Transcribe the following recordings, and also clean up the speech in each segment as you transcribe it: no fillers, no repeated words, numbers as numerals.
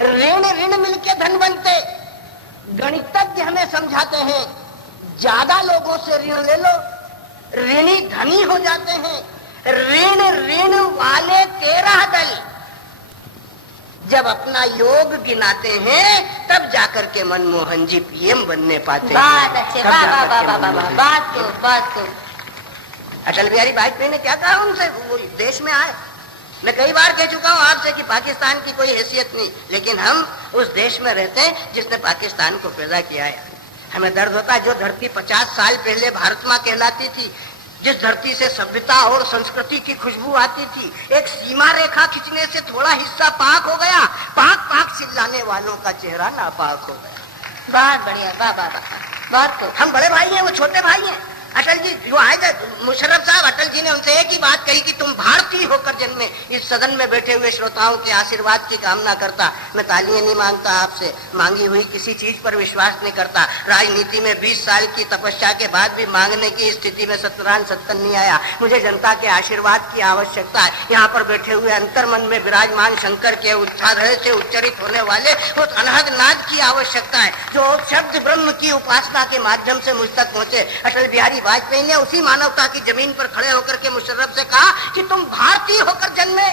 ऋण ऋण मिलके धन बनते। गणितज्ञ हमें समझाते हैं ज्यादा लोगों से ऋण ले लो, ऋणी धनी हो जाते हैं। ऋण ऋण वाले 13 दल जब अपना योग गिनाते हैं तब जाकर के मनमोहन जी पीएम बनने पाते हैं। बात अच्छे, बात तो अटल बिहारी वाजपेयी ने क्या कहा उनसे, वो देश में आए। मैं कई बार कह चुका हूँ आपसे कि पाकिस्तान की कोई हैसियत नहीं, लेकिन हम उस देश में रहते हैं जिसने पाकिस्तान को पैदा किया है। हमें दर्द होता है जो धरती 50 साल पहले भारत माँ कहलाती थी, जिस धरती से सभ्यता और संस्कृति की खुशबू आती थी, एक सीमा रेखा खींचने से थोड़ा हिस्सा पाक हो गया, पाक पाक चिल्लाने वालों का चेहरा नापाक हो गया। बहुत बढ़िया, वाह बात तो। हम बड़े भाई हैं, वो छोटे भाई हैं। अटल जी जो आए थे मुशर्रफ साहब, अटल जी ने उनसे एक ही बात कही कि तुम भारतीय होकर जन्मे। इस सदन में बैठे हुए श्रोताओं के आशीर्वाद की कामना करता। मैं तालियां नहीं मांगता आपसे, मांगी हुई किसी चीज पर विश्वास नहीं करता। राजनीति में 20 साल की तपस्या के बाद भी मांगने की स्थिति में सत्यनारायण सत्तन नहीं आया। मुझे जनता के आशीर्वाद की आवश्यकता है। यहाँ पर बैठे हुए अंतर्मन में विराजमान शंकर के उच्चारण से उच्चरित होने वाले उस अनहद नाद की आवश्यकता है जो शब्द ब्रह्म की उपासना के माध्यम से मुझ तक पहुंचे। अटल बिहारी वाजपेयी ने उसी मानवता की जमीन पर खड़े होकर के मुशर्रफ से कहा कि तुम भारतीय होकर जन्मे।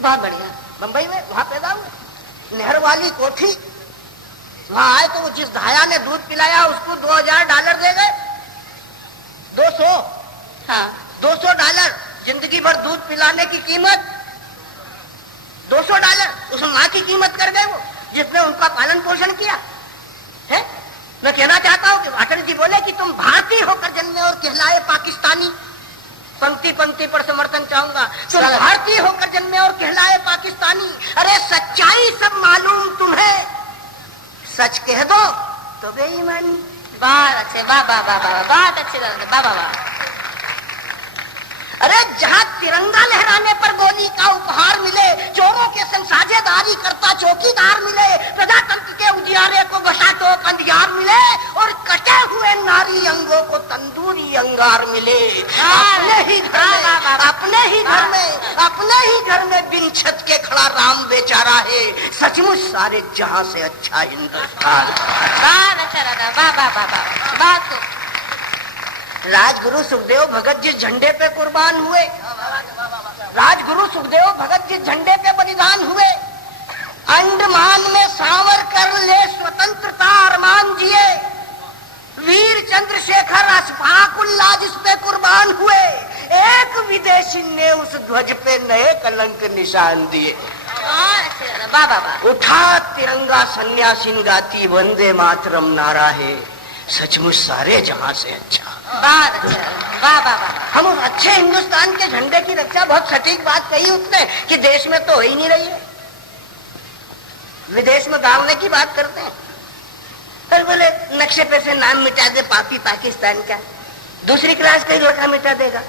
बहुत बढ़िया। मुंबई में वहां पैदा हुए, नहर वाली कोठी, वहां आए तो जिस धाया ने दूध पिलाया उसको $2000 दे गए। 200 हाँ $200 जिंदगी भर दूध पिलाने की कीमत $200। उस माँ की कीमत कर गए वो जिसने उनका पालन पोषण किया है। मैं कहना चाहता हूं कि अटल जी बोले कि तुम भारतीय होकर जन्मे और कहलाए पाकिस्तानी। पंक्ति पंक्ति पर समर्थन चाहूंगा। तुम भारतीय होकर जन्मे और कहलाए पाकिस्तानी। अरे सच्चाई सब मालूम तुम्हें, सच कह दो तो बेईमानी। बहुत अच्छे, वाह बात अच्छे, वाह। अरे जहाँ तिरंगा लहराने पर गोली का उपहार मिले, चोरों के संग साझेदारी करता चौकीदार मिले, प्रजातंत्र के उजियारे को गशातो अंधियार मिले और कटे हुए नारी अंगों को तंदूरी अंगार मिले। अपने ही घर में बिन छत के खड़ा राम बेचारा है। सचमुच सारे जहां से अच्छा हिंदुस्तान। अच्छा लगा, वाह बात तो। राजगुरु सुखदेव भगत जिस झंडे पे कुर्बान हुए, राजगुरु सुखदेव भगत जिस झंडे पे बलिदान हुए, अंडमान में सावरकर ले स्वतंत्रता अरमान जिए, वीर चंद्रशेखर अशफाकुल्लाह जिस पे कुर्बान हुए, एक विदेशी ने उस ध्वज पे नए कलंक निशान दिए। वाह। उठा तिरंगा सन्यासीन गाती वंदे मातरम नारा है, सचमुच सारे जहां से अच्छा। वाह। हम उस अच्छे हिंदुस्तान के झंडे की रक्षा, बहुत सटीक बात कही उसने कि देश में तो हो ही नहीं रही है, विदेश में गाड़ने की बात करते हैं। फिर बोले नक्शे पे से नाम मिटा दे पापी पाकिस्तान का, दूसरी क्लास का ही लड़का मिटा देगा।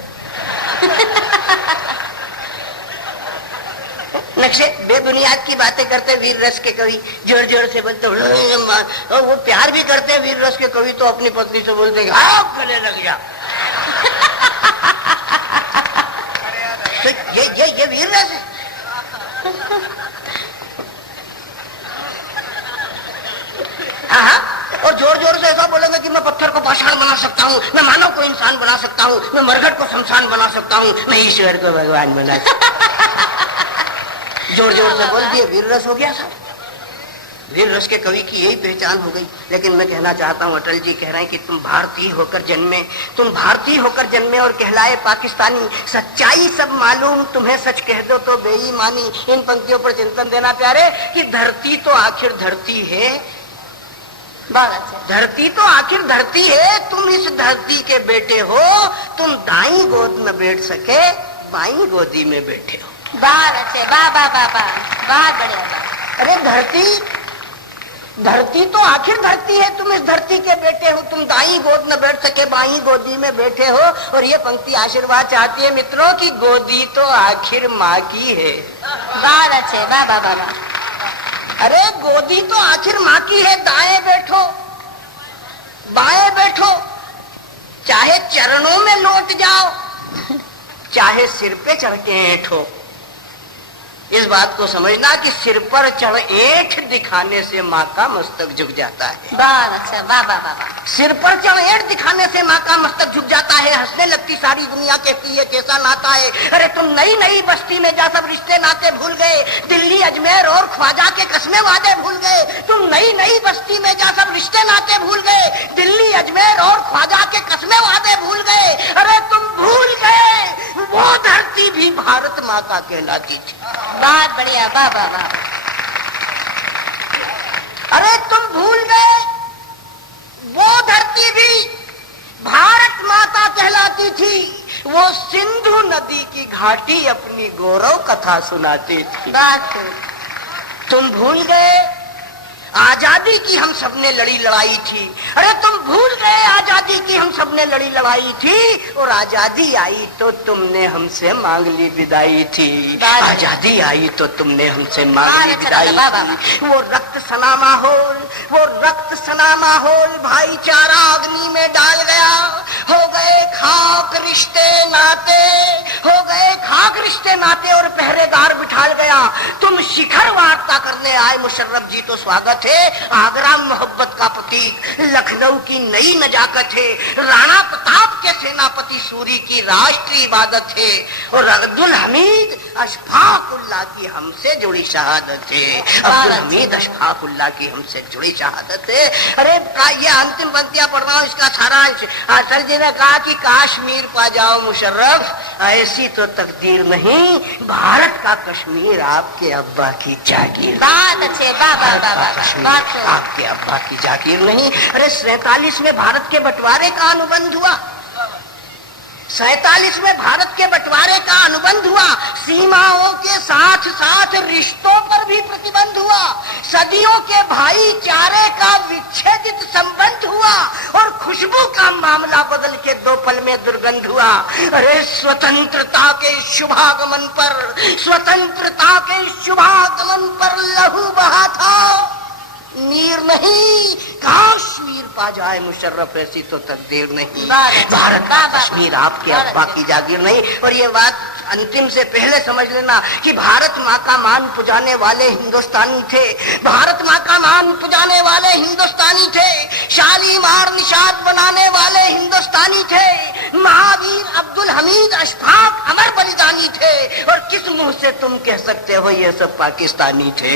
नक्शे बेबुनियाद की बातें करते वीर रस के कवि, जोर जोर से बोलते, और वो प्यार भी करते वीर रस के कवि तो अपनी पत्नी से बोलते हाँ गले लग जा। तो ये वीर रस है। हाँ, और जोर जोर से ऐसा बोलेंगे कि मैं पत्थर को पाषाण बना सकता हूँ, मैं मानव को इंसान बना सकता हूँ, मैं मरघट को शमशान बना सकता हूँ, मैं ईश्वर को भगवान बना सकता हूँ। जोर जोर से बोल दिए, वीर रस हो गया साहब। वीर रस के कवि की यही पहचान हो गई। लेकिन मैं कहना चाहता हूँ, अटल जी कह रहे हैं कि तुम भारतीय होकर जन्मे, तुम भारतीय होकर जन्मे और कहलाए पाकिस्तानी। सच्चाई सब मालूम तुम्हें, सच कह दो तो बेईमानी। इन पंक्तियों पर चिंतन देना प्यारे कि धरती तो आखिर धरती है, धरती तो आखिर धरती है। तुम इस धरती के बेटे हो, तुम दाईं गोद में बैठ सके, बाईं गोदी में बैठे हो। बहुत अच्छे, वाह बहुत बढ़िया। अरे धरती तो आखिर धरती है, तुम इस धरती के बेटे हो, तुम दाईं गोद में बैठ सके, बाईं गोदी में बैठे हो। और ये पंक्ति आशीर्वाद चाहती है मित्रों की गोदी तो आखिर माँ की है। बहुत अच्छे, वाह। अरे गोदी तो आखिर माँ की है। दाएं बैठो बाएं बैठो, चाहे चरणों में लौट जाओ, चाहे सिर पे चढ़ के ऐठो। इस बात को समझना कि सिर पर चढ़ ऐंठ दिखाने से माँ का मस्तक झुक जाता है। बहुत अच्छा, वाह वाह वाह वाह। सिर पर चढ़ ऐंठ दिखाने से माँ का मस्तक झुक जाता है। हंसने लगती सारी दुनिया, कहती है कैसा नाता है। अरे तुम नई नई बस्ती में जा सब रिश्ते नाते भूल गए, दिल्ली अजमेर और ख्वाजा के कसमे वादे भूल गए। तुम नई नई बस्ती में जा सब रिश्ते नाते भूल गए, दिल्ली अजमेर और ख्वाजा के कसमे वादे भूल गए। अरे तुम भूल गए वो धरती भी भारत माँ का कहलाती थी। बहुत बढ़िया, वाह वाह वाह। अरे तुम भूल गए वो धरती भी भारत माता कहलाती थी। वो सिंधु नदी की घाटी अपनी गौरव कथा सुनाती थी। बात तुम भूल गए आजादी की हम सबने लड़ी लड़ाई थी। अरे तुम भूल गए आजादी की हम सबने लड़ी लड़ाई थी, और आजादी आई तो तुमने हमसे मांग ली विदाई थी। आजादी आई तो तुमने हमसे मांग ली विदाई थी। वो रक्त सना माहौल, वो रक्त सना माहौल भाईचारा अग्नि में डाल गया। हो गए खाक रिश्ते नाते, हो गए खाक रिश्ते नाते और पहरेदार बिठाल गया। तुम शिखर वार्ता करने आए मुशर्रफ जी तो स्वागत है। आगरा मोहब्बत का प्रतीक, लखनऊ की नई नजाकत है। राणा प्रताप के सेनापति सूरी की राष्ट्रीय इबादत है। और अब्दुल हमीद अशफाकुल्लाह की हमसे जुड़ी शहादत है। अब्दुल हमीद अशफाकुल्लाह की हमसे जुड़ी शहादत है। अरे ये अंतिम पंक्तियां पढ़ रहा हूं, इसका सारा सर जी ने कहा कि काश्मीर पा जाओ मुशर्रफ, ऐसी तो तकदीर नहीं, भारत का कश्मीर आपके अब्बा की जागीर। बात अच्छे, वाह वाह वाह वाह। आपके अब्बा की जागीर नहीं। अरे 47 में भारत के बंटवारे का अनुबंध हुआ। 47 में भारत के बंटवारे का अनुबंध हुआ। सीमाओं के साथ साथ रिश्तों पर भी प्रतिबंध हुआ। सदियों के भाईचारे का विच्छेदित संबंध हुआ और खुशबू का मामला बदल के 2 पल में दुर्गंध हुआ। अरे स्वतंत्रता के शुभागमन पर, स्वतंत्रता के शुभागमन पर लहू बहा था, नीर नहीं। काश्मीर पा जाए मुशर्रफ, ऐसी तो तकदीर नहीं। भारत का कश्मीर आपके अब्बा की जागीर नहीं। और ये बात अंतिम से पहले समझ लेना कि भारत माँ का मान पुजाने वाले हिंदुस्तानी थे। भारत माँ का मान पुजाने वाले हिंदुस्तानी थे। शालीमार निशात बनाने वाले हिंदुस्तानी थे। महावीर अब्दुल हमीद अशफाक अमर बलिदानी थे। और किस मुंह से तुम कह सकते हो ये सब पाकिस्तानी थे?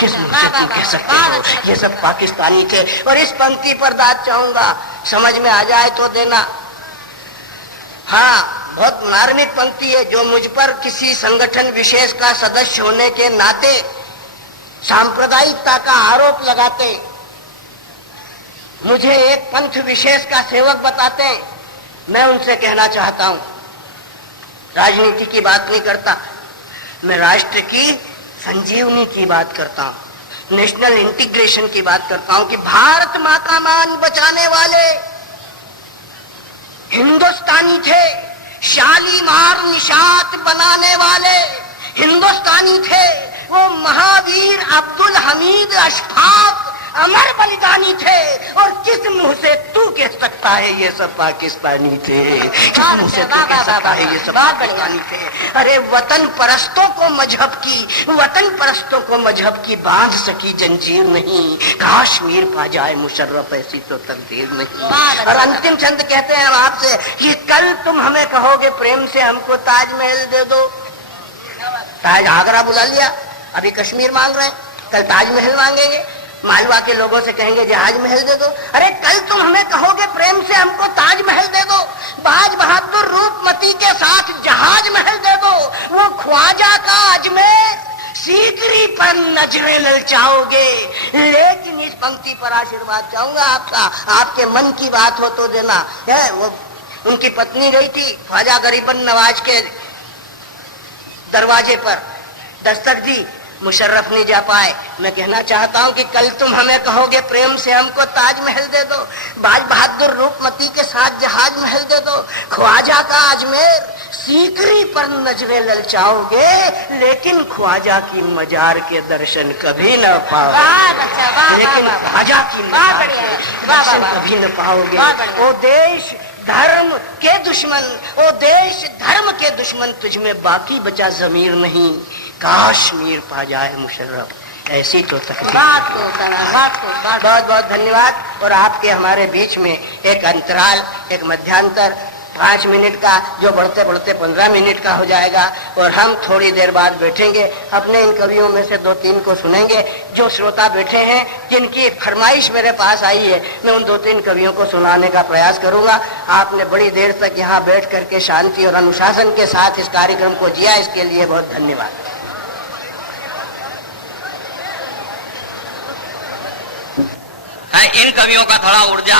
किस मुंह से तुम कह सकते हो ये सब पाकिस्तानी थे? और इस पंक्ति पर दाद चाहूंगा, समझ में आ जाए तो देना। हाँ, बहुत मार्मिक पंक्ति है जो मुझ पर किसी संगठन विशेष का सदस्य होने के नाते सांप्रदायिकता का आरोप लगाते, मुझे एक पंथ विशेष का सेवक बताते, मैं उनसे कहना चाहता हूं, राजनीति की बात नहीं करता, मैं राष्ट्र की संजीवनी की बात करता हूं, नेशनल इंटीग्रेशन की बात करता हूं कि भारत मां का मान बचाने वाले हिंदुस्तानी थे। शालीमार निशात बनाने वाले हिंदुस्तानी थे। वो महावीर अब्दुल हमीद अशफाक अमर बलिदानी थे। और किस मुंह से तू कह सकता है ये सब पाकिस्तानी थे? किस मुंह से तू कह सकता है ये सब पाकिस्तानी थे? अरे वतन परस्तों को मजहब की, वतन परस्तों को मजहब की बांध सकी जंजीर नहीं। काश्मीर पा जाए मुशर्रफ, ऐसी तो तकदीर नहीं। और अंतिम चंद कहते हैं हम आपसे कि कल तुम हमें कहोगे प्रेम से हमको ताजमहल दे दो। ताज आगरा बुला लिया, अभी कश्मीर मांग रहे हैं, कल ताजमहल मांगेंगे। मालवा के लोगों से कहेंगे जहाज महल दे दो। अरे कल तुम हमें कहोगे प्रेम से हमको ताजमहल दे दो। बाज बहादुर रूपमती के साथ जहाज महल दे दो। वो ख्वाजा का अजमेर सीकरी पर नजरें ललचाओगे। लेकिन इस पंक्ति पर आशीर्वाद चाहूंगा आपका, आपके मन की बात हो तो देना है। वो उनकी पत्नी गई थी ख्वाजा गरीबन नवाज के दरवाजे पर, दस्तक दी, मुशर्रफ नहीं जा पाए। मैं कहना चाहता हूं कि कल तुम हमें कहोगे प्रेम से हमको ताजमहल दे दो। बाज बहादुर रूपमती के साथ जहाज महल दे दो। ख्वाजा का अजमेर सीकरी पर नजरें ललचाओगे, लेकिन ख्वाजा की मजार के दर्शन कभी न पाओगे। लेकिन ख्वाजा की मजार के दर्शन कभी न पाओगे। वो देश धर्म के दुश्मन, ओ देश धर्म के दुश्मन, तुझमें बाकी बचा जमीर नहीं। काश्मीर पा जाए मुशर्रफ, ऐसी तो तकलीफ। बात को करा, बात को बात। बहुत बहुत धन्यवाद। और आपके हमारे बीच में एक अंतराल, एक मध्यांतर 5 मिनट का, जो बढ़ते बढ़ते 15 मिनट का हो जाएगा, और हम थोड़ी देर बाद बैठेंगे, अपने इन कवियों में से 2-3 को सुनेंगे। जो श्रोता बैठे हैं, जिनकी फरमाइश मेरे पास आई है, मैं उन 2-3 कवियों को सुनाने का प्रयास करूंगा। आपने बड़ी देर तक यहाँ बैठ करके शांति और अनुशासन के साथ इस कार्यक्रम को जिया, इसके लिए बहुत धन्यवाद। इन कवियों का थोड़ा ऊर्जा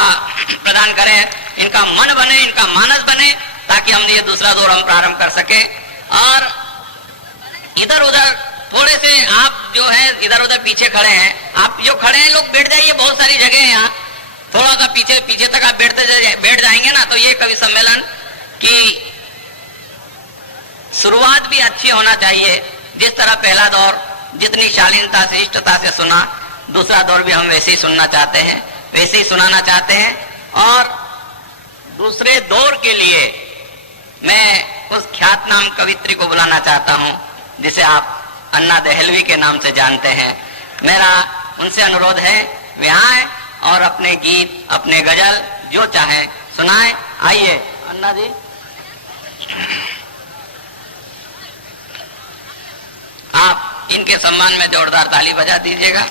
प्रदान करें, इनका मन बने, इनका मानस बने, ताकि हम ये दूसरा दौर हम प्रारंभ कर सके। और इधर उधर थोड़े से आप जो है इधर उधर पीछे खड़े हैं, आप जो खड़े हैं लोग बैठ जाइए, बहुत सारी जगह है यहाँ, थोड़ा सा पीछे पीछे तक आप बैठ जाएंगे ना, तो ये कवि सम्मेलन की शुरुआत भी अच्छी होना चाहिए। जिस तरह पहला दौर जितनी शालीनता से इष्टता से सुना, दूसरा दौर भी हम वैसे ही सुनना चाहते हैं, वैसे ही सुनाना चाहते हैं। और दूसरे दौर के लिए मैं उस ख्यातनाम कवित्री को बुलाना चाहता हूं, जिसे आप अन्ना दहलवी के नाम से जानते हैं। मेरा उनसे अनुरोध है, वे आए और अपने गीत, अपने गजल जो चाहे सुनाएं। आइए अन्ना जी। आप इनके सम्मान में जोरदार ताली बजा दीजिएगा।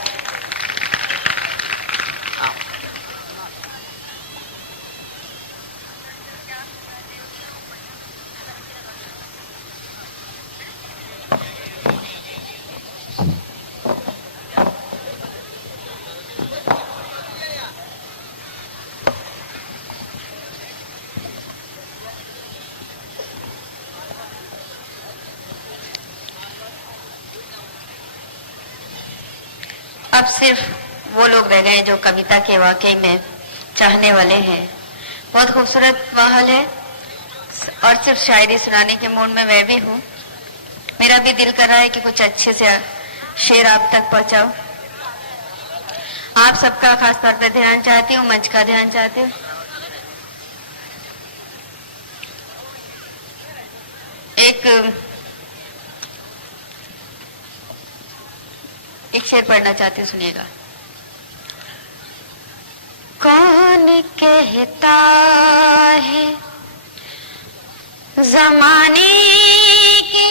अब सिर्फ वो लोग रह गए जो कविता के वाकई में चाहने वाले हैं। बहुत खूबसूरत माहौल है और सिर्फ शायरी सुनाने के मूड में मैं भी हूँ। मेरा भी दिल कर रहा है कि कुछ अच्छे से शेर आप तक पहुंचाऊं। आप सबका खास तौर पर ध्यान चाहती हूँ, मंच का ध्यान चाहती हूँ। एक शेर पढ़ना चाहती हूँ, सुनिएगा। कौन कहता है जमाने के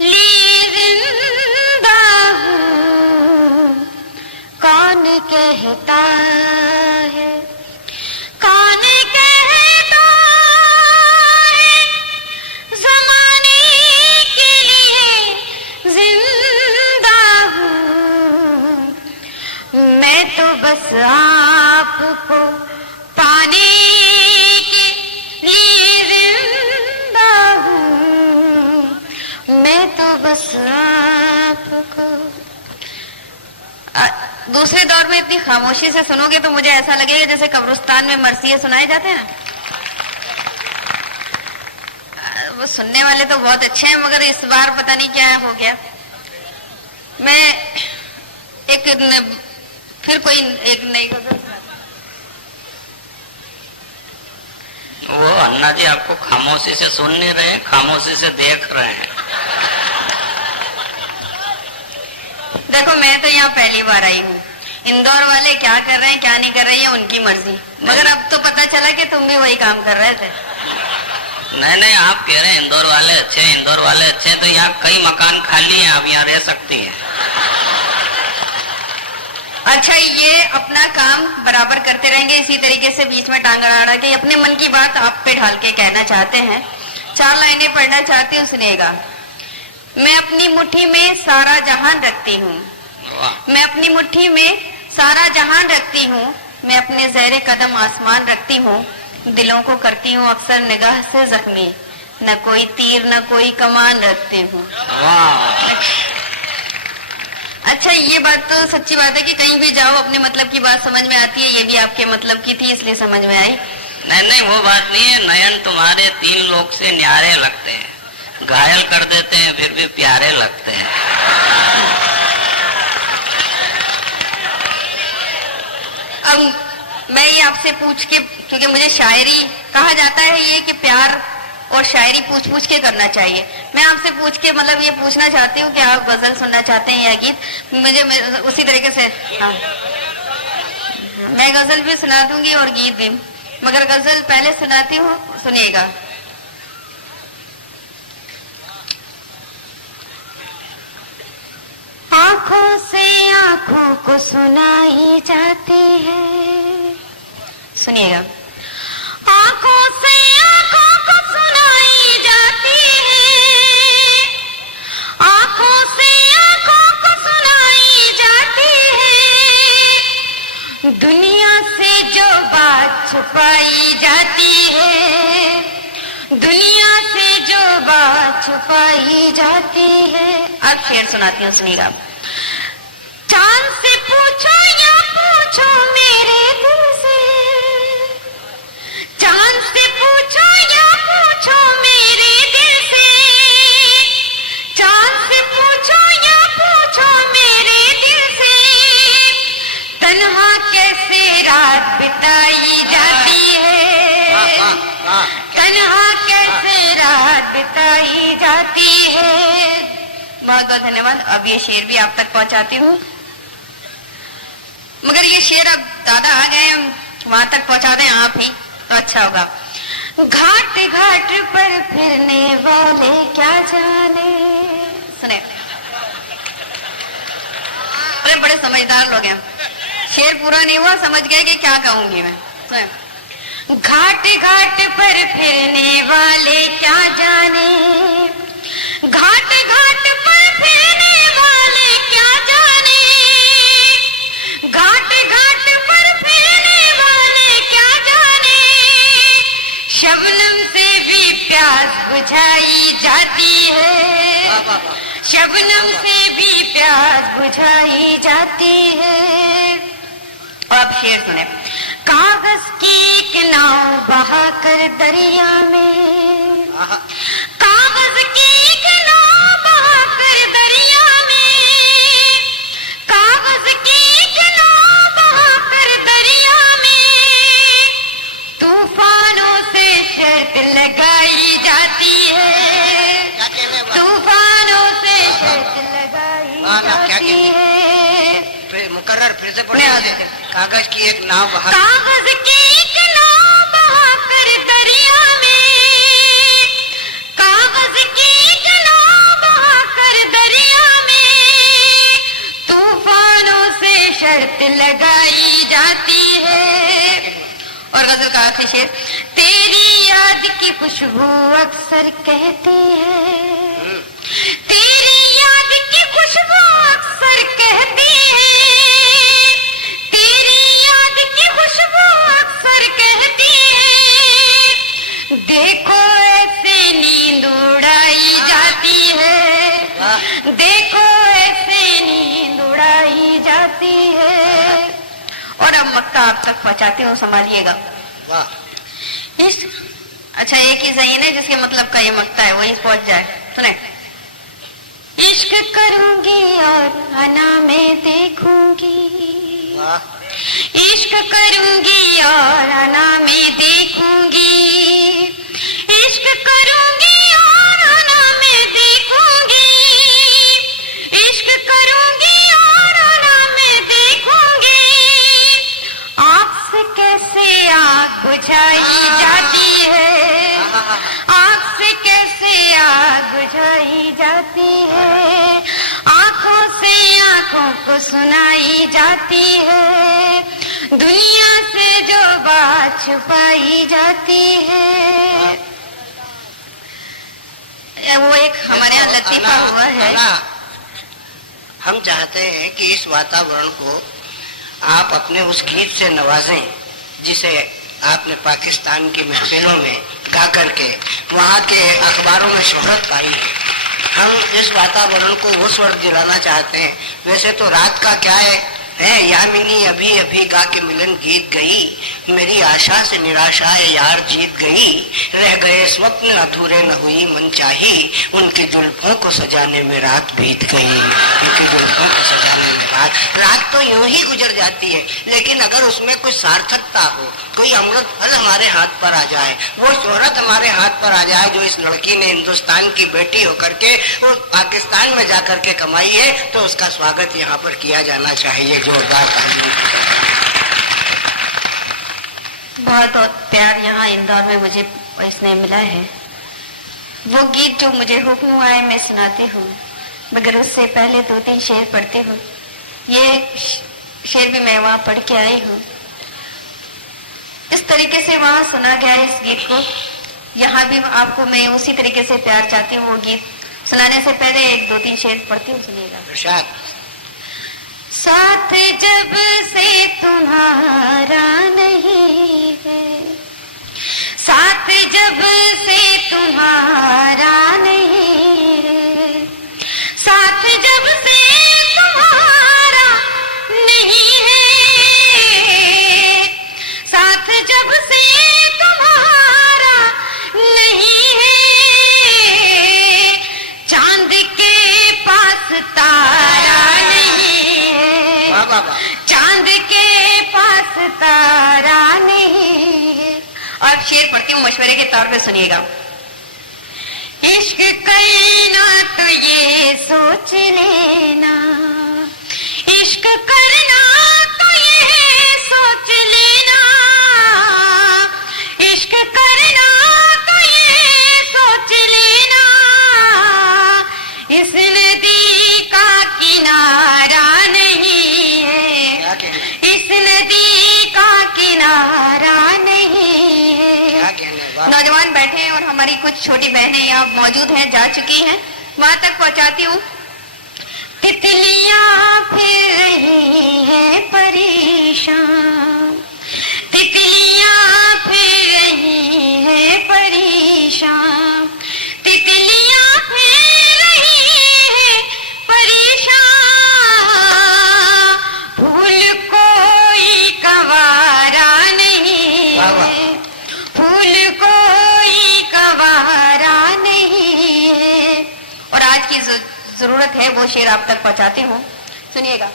लिए जिंदा हूँ, कौन कहता है, कौन कहता है जमाने के लिए जिंदा हूँ, मैं तो बस आपको पाने के लिए जिंदा हूँ, मैं तो बस आपको। दूसरे दौर में इतनी खामोशी से सुनोगे तो मुझे ऐसा लगेगा जैसे कब्रिस्तान में मरसिये सुनाए जाते हैं। वो सुनने वाले तो बहुत अच्छे हैं, मगर इस बार पता नहीं क्या हो गया। मैं फिर कोई एक नई गजल। वो अन्ना जी आपको खामोशी से सुन नहीं रहे, खामोशी से देख रहे हैं। देखो, मैं तो यहाँ पहली बार आई हूँ। इंदौर वाले क्या कर रहे हैं क्या नहीं कर रहे हैं उनकी मर्जी, मगर अब तो पता चला कि तुम भी वही काम कर रहे थे। नहीं नहीं, आप कह रहे हैं इंदौर वाले अच्छे हैं, इंदौर वाले अच्छे हैं, तो यहाँ कई मकान खाली हैं, आप यहाँ रह सकती हैं। अच्छा, ये अपना काम बराबर करते रहेंगे इसी तरीके से, बीच में टांग अड़ा के अपने मन की बात आप पे ढाल के कहना चाहते हैं। 4 लाइनें पढ़ना चाहती हूँ, सुनिएगा। मैं अपनी मुट्ठी में सारा जहान रखती हूँ, मैं अपनी मुट्ठी में सारा जहान रखती हूँ, मैं अपने ज़ेरे कदम आसमान रखती हूँ, दिलों को करती हूँ अक्सर निगाह से जख्मी, न कोई तीर न कोई कमान रखती हूँ। अच्छा, ये बात तो सच्ची बात है कि कहीं भी जाओ अपने मतलब की बात समझ में आती है। ये भी आपके मतलब की थी इसलिए समझ में आई। नहीं नहीं, वो बात नहीं है। नयन तुम्हारे 3 लोग से न्यारे लगते हैं, घायल कर देते हैं फिर भी प्यारे लगते हैं। अब मैं ये आपसे पूछ के, क्योंकि मुझे शायरी कहा जाता है ये कि प्यार और शायरी पूछ पूछ के करना चाहिए। मैं आपसे पूछ के मतलब ये पूछना चाहती हूँ कि आप गजल सुनना चाहते हैं या गीत। मुझे उसी तरीके से, हाँ, मैं गजल भी सुना दूंगी और गीत भी, मगर गजल पहले सुनाती हूँ, सुनिएगा। आंखों से आंखों को सुनाई जाती है, सुनिएगा। आंखों से आंखों को सुनाई जाती है, आंखों से आंखों को सुनाई जाती है, दुनिया से जो बात छुपाई जाती है, दुनिया से जो बात छुपाई जाती है। अब शेर सुनाती हूँ, सुनिएगा। चांद से पूछो या पूछो मेरे दिल से, चांद से पूछो या पूछो मेरे दिल से, चांद से पूछो या पूछो मेरे दिल से, तन्हा कैसे रात बिताई जाती है, तन्हा कैसे रात बिताई जाती है। बहुत बहुत धन्यवाद। अब ये शेर भी आप तक पहुंचाती हूँ, मगर ये शेर अब दादा आ गए, वहां तक पहुंचा दें आप ही तो अच्छा होगा। घाट घाट पर फिरने वाले क्या जाने, सुने, अरे बड़े समझदार लोग हैं। शेर पूरा नहीं हुआ, समझ गए कि क्या कहूंगी मैं, सुने। घाट घाट पर फिरने वाले क्या जाने, घाट घाट पर फिरने वाले क्या जाने, घाट घाट पर फिरने वाले क्या जाने, शबनम से भी प्यास बुझाई जाती है, शबनम से भी प्यास बुझाई जाती है। और अब शेर सुने। कागज की एक नाव बहाकर दरिया में, कागज की एक नाव बहाकर दरिया में, कागज की एक नाव बहाकर दरिया में, तूफानों से शर्त लगाई जाती है, तूफानों से शर्त लगाई जाती है। मुकर्रर फिर से पढ़े आगे। कागज की एक नाव बहा, कागज की एक नाव बहाकर दरिया में, कागज की एक नाव बहाकर दरिया में, तूफानों से शर्त लगाई जाती है। और गजल का आखिरी शेर। तेरी याद की खुशबू अक्सर कहती है, तेरी याद की खुशबू अक्सर कहती है, तेरी याद की खुशबू अक्सर कहती है, देखो ऐसे नींद उड़ाई जाती है, देखो ऐसे नींद उड़ाई जाती है। और अब मक्ता आप तक पहुंचाती हूँ, संभालिएगा। इश्क, अच्छा एक ही सही है जिसके मतलब का ये मक्ता है वही पहुंच जाए, सुने। इश्क करूंगी और अना में देखूंगी, इश्क करूंगी और अना में देखूंगी, इश्क करूंगी और अना में देखूंगी, इश्क करूंगी और अना में देखूंगी, आँख से कैसे आँख बुझाई जाती है, आँख से कैसे आँख बुझाई जाती है, आँखों से आँखों को सुनाई जाती है, दुनिया से जो बात छुपाई जाती है। वो एक हमारे यहाँ लतीफा हुआ है। हम चाहते हैं कि इस वातावरण को आप अपने उस गीत से नवाजें जिसे आपने पाकिस्तान की महफिलों में गा करके वहाँ के अखबारों में शोहरत पाई है। हम इस वातावरण को वो स्वर दिलाना चाहते हैं। वैसे तो रात का क्या है यामिनी अभी अभी गा के मिलन गीत गई, मेरी आशा से निराशा यार जीत गई, रह गए स्वप्न अधूरे न हुई मन चाही, उनकी जुल्फों को सजाने में रात बीत गई। की मूर्तियों को सजाने में रात तो यूं ही गुजर जाती है, लेकिन अगर उसमें कोई सार्थकता हो, कोई अमृत फल हमारे हाथ पर आ जाए, वो शोहरत हमारे हाथ पर आ जाए जो इस लड़की ने हिंदुस्तान की बेटी होकर के वो पाकिस्तान में जाकर के कमाई है, तो उसका स्वागत यहाँ पर किया जाना चाहिए। जोरदार ताली। बहुत प्यार यहाँ इंदौर में मुझे इसने मिला है। वो गीत जो मुझे हुक्म हुआ है मैं सुनाती हूँ, मगर उससे पहले 2-3 शेर पढ़ती हूँ। ये शेर भी मैं वहाँ पढ़ के आई हूँ। इस तरीके से वहाँ सुना गया है इस गीत को, यहाँ भी आपको मैं उसी तरीके से प्यार चाहती हूँ। वो गीत सुनाने से पहले 1-2-3 शेर पढ़ती हूँ, सुनिएगा। साथ जब से तुम्हारा नहीं है, साथ जब से तुम्हारा नहीं है, साथ जब से तुम्हारा नहीं है, साथ जब से तुम्हारा नहीं है, चांद के पास तारा नहीं है, चांद के पास तारा नहीं है। और शेर पढ़ती हूँ, मशवरे के तौर पे सुनिएगा। इश्क करना तो ये सोच लेना, इश्क करना तो ये सोच लेना, इश्क करना तो ये सोच लेना, इस नदी का किनारा नहीं है, इस नदी का किनारा नहीं है। नौजवान बैठे हैं और हमारी कुछ छोटी बहनें यहाँ मौजूद हैं, जा चुकी हैं, वहां तक पहुंचाती हूँ। तितलियां फिर रही हैं परेशान, तितलियां फिर रही हैं परेशान, तितलियां फिर रही हैं परेशान, फूल कोई कंवारा नहीं है, फूल कोई कंवारा नहीं है। और आज की जरूरत है वो शेर आप तक पहुंचाती हूँ, सुनिएगा।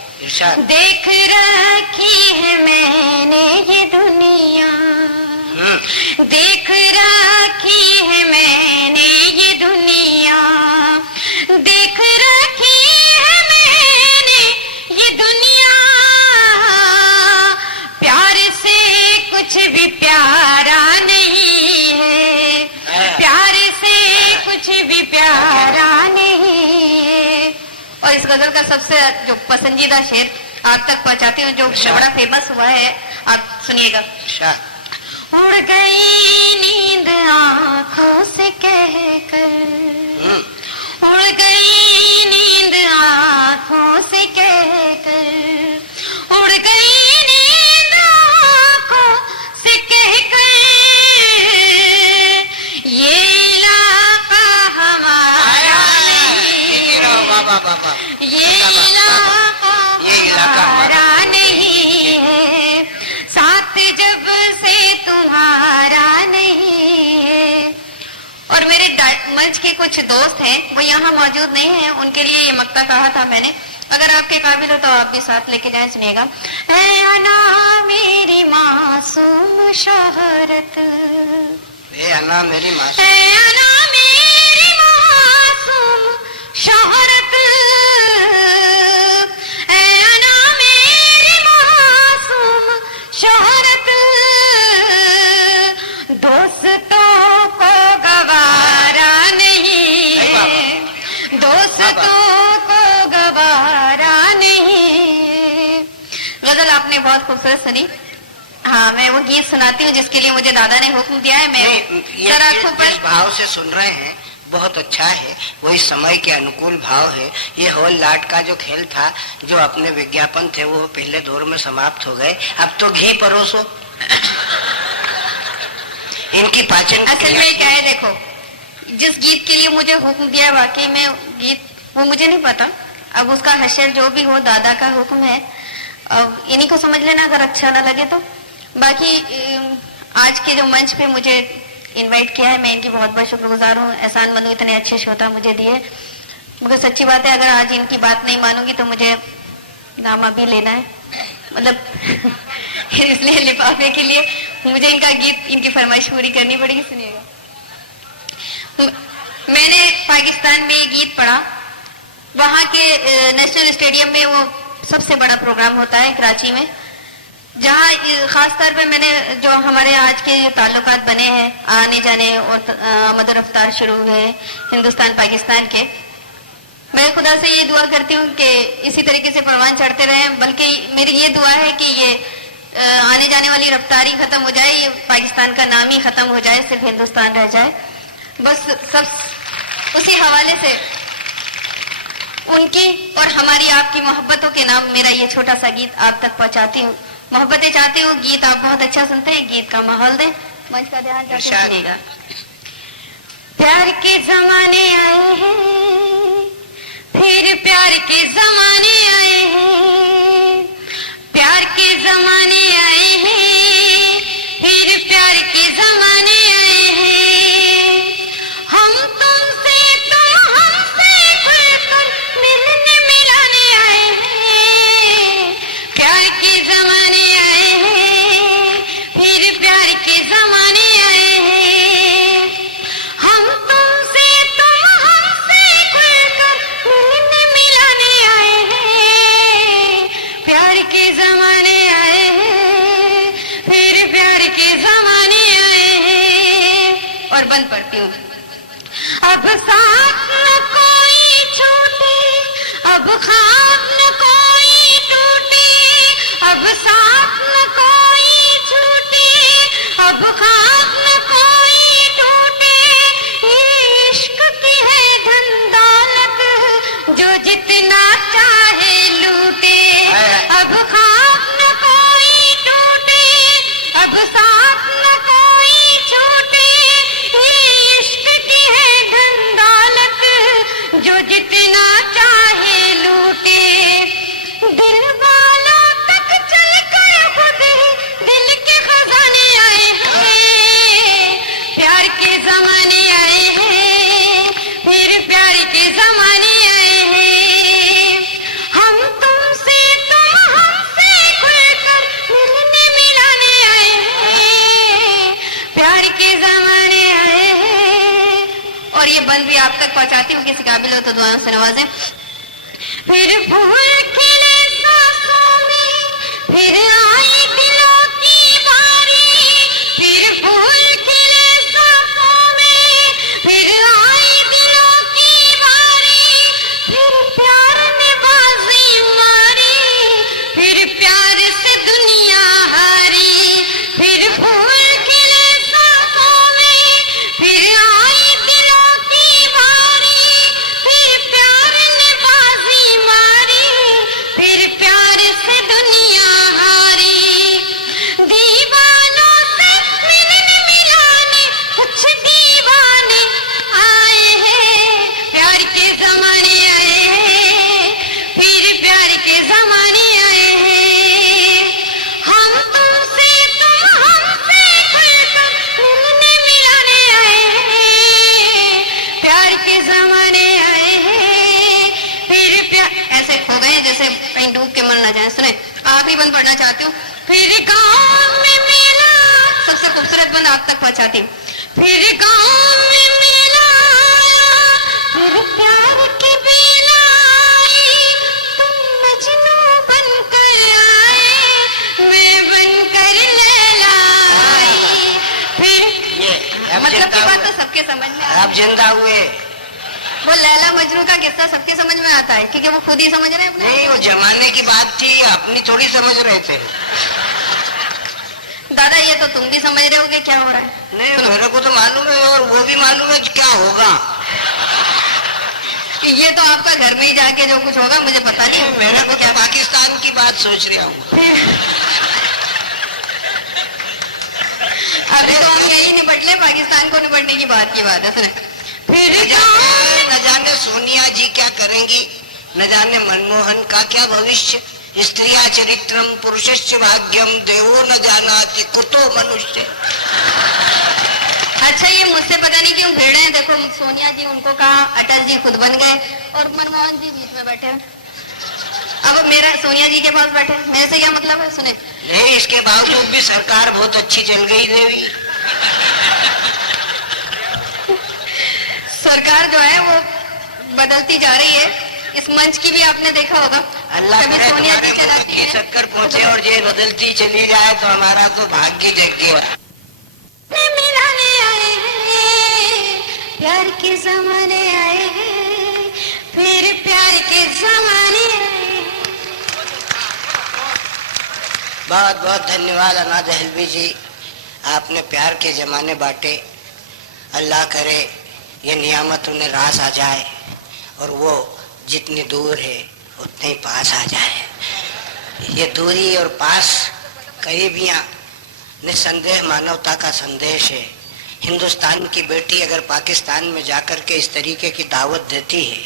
देख रखी है मैंने ये दुनिया, देख रखी है मैंने ये दुनिया, देख रखी है मैंने ये दुनिया, प्यार से कुछ भी प्यारा नहीं है, प्यार से कुछ भी प्यारा नहीं है। और इस गजल का सबसे जो पसंदीदा शेर आप तक पहुंचाती हूँ, जो बड़ा फेमस हुआ है, आप सुनिएगा। उड़ गई नींद आंखों से कहकर, उड़ गई नींद आंखों से कहकर, उड़ गई नींद आंखों से कहकर, ये इलाका हमारा नहीं है, ये इलाका हमारा नहीं है, साथ जब से तुम्हारा नहीं है। और मेरे मंच के कुछ दोस्त हैं, वो यहाँ मौजूद नहीं हैं, उनके लिए ये मक्ता कहा था मैंने, अगर आपके काबिल हो तो आप भी साथ लेके जाएं, सुनिएगा। है अना मेरी मासूम शोहरत, है अना मेरी मासूम, है अना मेरी मासूम शोहरत, है अना मेरी मासूम शोहरत, दोस्तों को गवारा नहीं है, दोस्तों को गवारा नहीं। गजल आपने बहुत खूबसूरत सुनी। हाँ, मैं वो गीत सुनाती हूँ जिसके लिए मुझे दादा ने हुक्म दिया है। मैं जरा इस भाव से सुन रहे हैं, बहुत अच्छा है, वही समय के अनुकूल भाव है। ये होल लाट का जो खेल था, जो अपने विज्ञापन थे, वो पहले दौर में समाप्त हो गए। अब तो घी परोसो। इनकी पाचन असल में क्या है, देखो, जिस गीत के लिए मुझे हुक्म दिया, वाकई में गीत वो मुझे नहीं पता, अब उसका हशर जो भी हो, दादा का हुक्म है, अब इन्हीं को समझ लेना अगर अच्छा ना लगे तो। बाकी आज के जो मंच पे मुझे इनवाइट किया है, मैं इनकी बहुत बहुत शुक्रगुजार हूँ। एहसान मंदू इतने अच्छे श्रोता मुझे दिए, मगर सच्ची बात है, अगर आज इनकी बात नहीं मानूंगी तो मुझे नामा भी लेना है, मतलब इसलिए लिफाफे के लिए मुझे इनका गीत, इनकी फरमाइश पूरी करनी पड़ेगी। सुनिएगा, मैंने पाकिस्तान में ये गीत पढ़ा, वहाँ के नेशनल स्टेडियम में वो सबसे बड़ा प्रोग्राम होता है कराची में, जहाँ खास तौर पे मैंने जो हमारे आज के ताल्लुकात बने हैं, आने जाने और आमद रफ्तार शुरू हुए हिंदुस्तान पाकिस्तान के, मैं खुदा से ये दुआ करती हूँ कि इसी तरीके से परवान चढ़ते रहें। बल्कि मेरी ये दुआ है कि ये आने जाने वाली रफ्तारी खत्म हो जाए, ये पाकिस्तान का नाम ही खत्म हो जाए, सिर्फ हिंदुस्तान रह जाए। बस सब उसी हवाले से उनकी और हमारी आपकी मोहब्बतों के नाम मेरा ये छोटा सा गीत आप तक पहुंचाती हूँ। मोहब्बतें चाहते हो, गीत आप बहुत अच्छा सुनते हैं, गीत का माहौल दें, मंच का ध्यान रखिएगा। प्यार के जमाने आए हैं, फिर प्यार के जमाने आए हैं, प्यार के जमाने आए हैं, फिर प्यार के जमाने आए हैं। हम तुमसे, तुम हमसे खुलकर मिलने मिलाने आए हैं। प्यार के जमाने आए हैं, फिर प्यार के जमाने आए हैं। हम तुमसे, तुम हमसे खुलकर मिलने मिलाने आए हैं। प्यार के जमाने आए हैं, फिर प्यार के जमाने आए हैं। और बंद पढ़ती हूँ। अब साथ न कोई छूटे, अब खाक न कोई टूटे, अब साथ न कोई छूटे, अब खाक न कोई टूटे। ये इश्क की है धन दौलत, जो जितना चाहे लूटे। अब खाक न कोई टूटे, अब साथ न कोई छूटे। ये इश्क की है धन दौलत, जो जितना चाहे लूटे। दिल वालों तक चल कर खुद ही दिल के खजाने आए हैं। प्यार के जमाने आए हैं, फिर प्यार के जमाने आए हैं। हम तुमसे, तुम हमसे खुलकर मिलने मिलाने आए हैं। प्यार के जमाने आए हैं। और ये बंद भी आप तक पहुंचाती हूँ, किसी काबिल हो तो दुआओं से नवाजें। फिर फूल खिले सांसों में, फिर आई दिलों की बारी। फिर फूल खिले सांसों में, फिर आई दिलों की बारी। फिर प्यार ने बाजी मारी, फिर प्यार से दुनिया हारी। फिर फूल खिले सांसों में, फिर आई दिलों की बारी। फिर प्यार ने बाजी मारी, फिर प्यार से दुनिया हारी। दीवानों से मिलने मिलाने कुछ दीवाने आए हैं। प्यार के जमाने आए हैं, फिर प्यार के जमाने आए हैं। हम तुमसे, तुम हमसे खुलकर मिलने मिलाने आए हैं। प्यार के जमाने आए हैं, फिर प्यार। ऐसे खो गए जैसे कहीं डूब के मर ना जाए। सुने, आखिरी बंद पढ़ना चाहती हूँ। फिर गाँव में मेला, सबसे खूबसूरत बंद आप तक पहुँचाती हूँ। फिर गाँव में मेला आया, फिर प्यार की बेला आई। तुम मजनू बनकर आए, मैं बनकर लैला आई। फिर मतलब की बात तो सबके समझ में आप जिंदा हुए। वो लैला मजनू का किस्सा सबके समझ में आता है, क्योंकि वो खुद ही समझ रहे हैं अपने। नहीं, वो जमाने की बात थी, अपनी थोड़ी समझ रहे थे। दादा ये तो तुम भी समझ रहे होगे क्या हो रहा है। नहीं, मेरे को तो मालूम है, और वो भी मालूम है कि क्या होगा। कि ये तो आपका घर में ही जाके जो कुछ होगा मुझे पता नहीं। मेरे को क्या, पाकिस्तान की बात सोच रहा हूँ। अभी तो हम यही निपट ले, पाकिस्तान को निपटने की बात है। सुने, फिर न जाने सोनिया जी क्या करेंगी, न जाने मनमोहन का क्या भविष्य। स्त्रिया चरित्रम पुरुषस्य भाग्यम, देवो न जानाति कुतो मनुष्य। अच्छा ये मुझसे पता नहीं क्यों भिड़ रहे हैं। देखो सोनिया जी उनको कहा, अटल जी खुद बन गए और मनमोहन जी बीच में बैठे हैं। अब मेरा सोनिया जी के पास बैठे, मेरे से क्या मतलब है? सुने नहीं, इसके बावजूद भी सरकार बहुत अच्छी चल गई देवी। सरकार जो है वो बदलती जा रही है। इस मंच की भी आपने देखा होगा, अल्लाह कभी करे सोनिया जी तुम्हारे मुल्क चलाती की है। शक्कर पहुंचे और ये बदलती चली जाए तो हमारा तो भाग्य जग मिलाने आए हैं, प्यार के जमाने आए हैं, फिर प्यार के जमाने आए हैं। बहुत बहुत धन्यवाद अनाज हलवी जी, आपने प्यार के जमाने बांटे। अल्लाह करे ये नियामत उन्हें रास आ जाए और वो जितनी दूर है उतने ही पास आ जाए। ये दूरी और पास करीबियां निस्संदेह मानवता का संदेश है। हिंदुस्तान की बेटी अगर पाकिस्तान में जाकर के इस तरीके की दावत देती है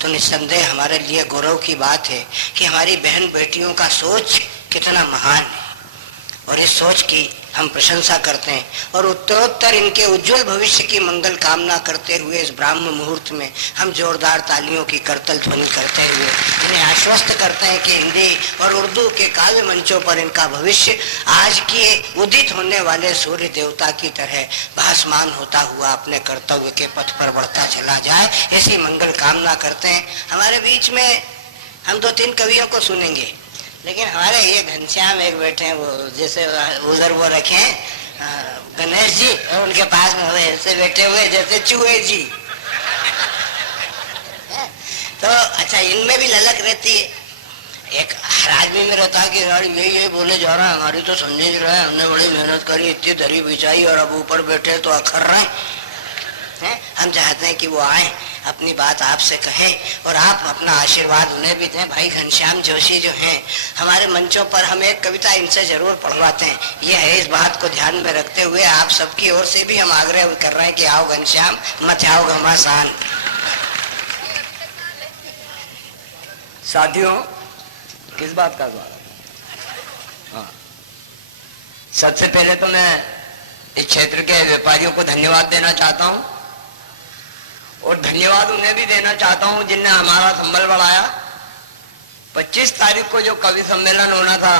तो निस्संदेह हमारे लिए गौरव की बात है कि हमारी बहन बेटियों का सोच कितना महान है और इस सोच की हम प्रशंसा करते हैं और उत्तरोत्तर इनके उज्जवल भविष्य की मंगल कामना करते हुए इस ब्राह्म मुहूर्त में हम जोरदार तालियों की करतल ध्वनि करते हुए इन्हें आश्वस्त करते हैं कि हिंदी और उर्दू के काव्य मंचों पर इनका भविष्य आज के उदित होने वाले सूर्य देवता की तरह भासमान होता हुआ अपने कर्तव्य के पथ पर बढ़ता चला जाए, ऐसी मंगल कामना करते हैं। हमारे बीच में हम 2-3 कवियों को सुनेंगे, लेकिन हमारे ये घनश्याम एक बैठे हैं, वो जैसे उधर वो रखे हैं गणेश जी और उनके पास में ऐसे बैठे हुए जैसे चूहे जी। तो अच्छा, इनमें भी ललक रहती है। एक हर आदमी में रहता है कि यार ये बोले जा रहा है, हमारी तो समझ नहीं रहा है, हमने बड़ी मेहनत करी, इतनी दरी बिछाई और अब ऊपर बैठे तो अखर रहे हैं। हम चाहते हैं कि वो आए, अपनी बात आपसे कहें और आप अपना आशीर्वाद उन्हें भी दें। भाई घनश्याम जोशी जो हैं हमारे मंचों पर, हम एक कविता इनसे जरूर पढ़वाते हैं। ये है, इस बात को ध्यान में रखते हुए आप सबकी ओर से भी हम आग्रह कर रहे हैं कि आओ घनश्याम, मत आओ घमासान। साथियों, किस बात का बात? हाँ, सबसे पहले तो मैं इस क्षेत्र के व्यापारियों को धन्यवाद देना चाहता हूं और धन्यवाद उन्हें भी देना चाहता हूं जिनने हमारा संबल बढ़ाया। 25 तारीख को जो कवि सम्मेलन होना था,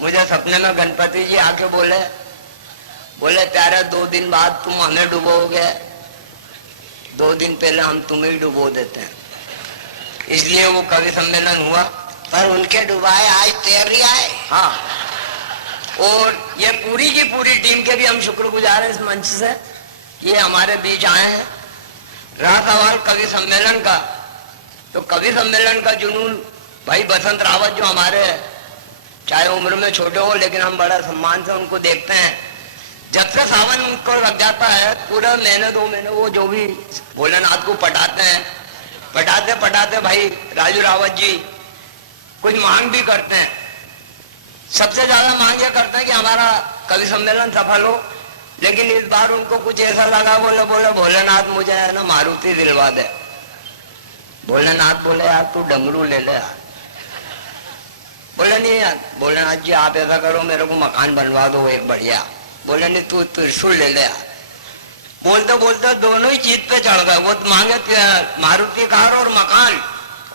मुझे सपने में गणपति जी आके बोले प्यारे 2 दिन बाद तुम हमें डुबोगे, 2 दिन पहले हम तुम्हें डुबो देते हैं। इसलिए वो कवि सम्मेलन हुआ, पर उनके डुबाए आज तैर रही आए। हाँ, और ये पूरी की पूरी टीम के भी हम शुक्रगुजार हैं इस मंच से, ये हमारे बीच आए हैं। रहा सवाल कवि सम्मेलन का, तो कवि सम्मेलन का जुनून भाई बसंत रावत जो हमारे चाहे उम्र में छोटे हो लेकिन हम बड़ा सम्मान से उनको देखते हैं। जब से सावन उनको लग जाता है, पूरा महीने 2 महीने वो जो भी भोलेनाथ को पटाते हैं, पटाते भाई राजू रावत जी कुछ मांग भी करते हैं। सबसे ज्यादा मांग ये करते हैं कि हमारा कवि सम्मेलन सफल हो, लेकिन इस बार उनको कुछ ऐसा लगा, बोले भोलेनाथ मुझे है ना मारुति दिलवा दे। भोलेनाथ बोले यार तू डमरू ले ले यार। बोले नहीं यार, भोलेनाथ जी आप ऐसा करो मेरे को मकान बनवा दो एक बढ़िया। बोले नहीं तू त्रिशूल ले ले यार। बोलते बोलते दोनों ही चीज पे चढ़ गए। वो मांगे मारुति कार और मकान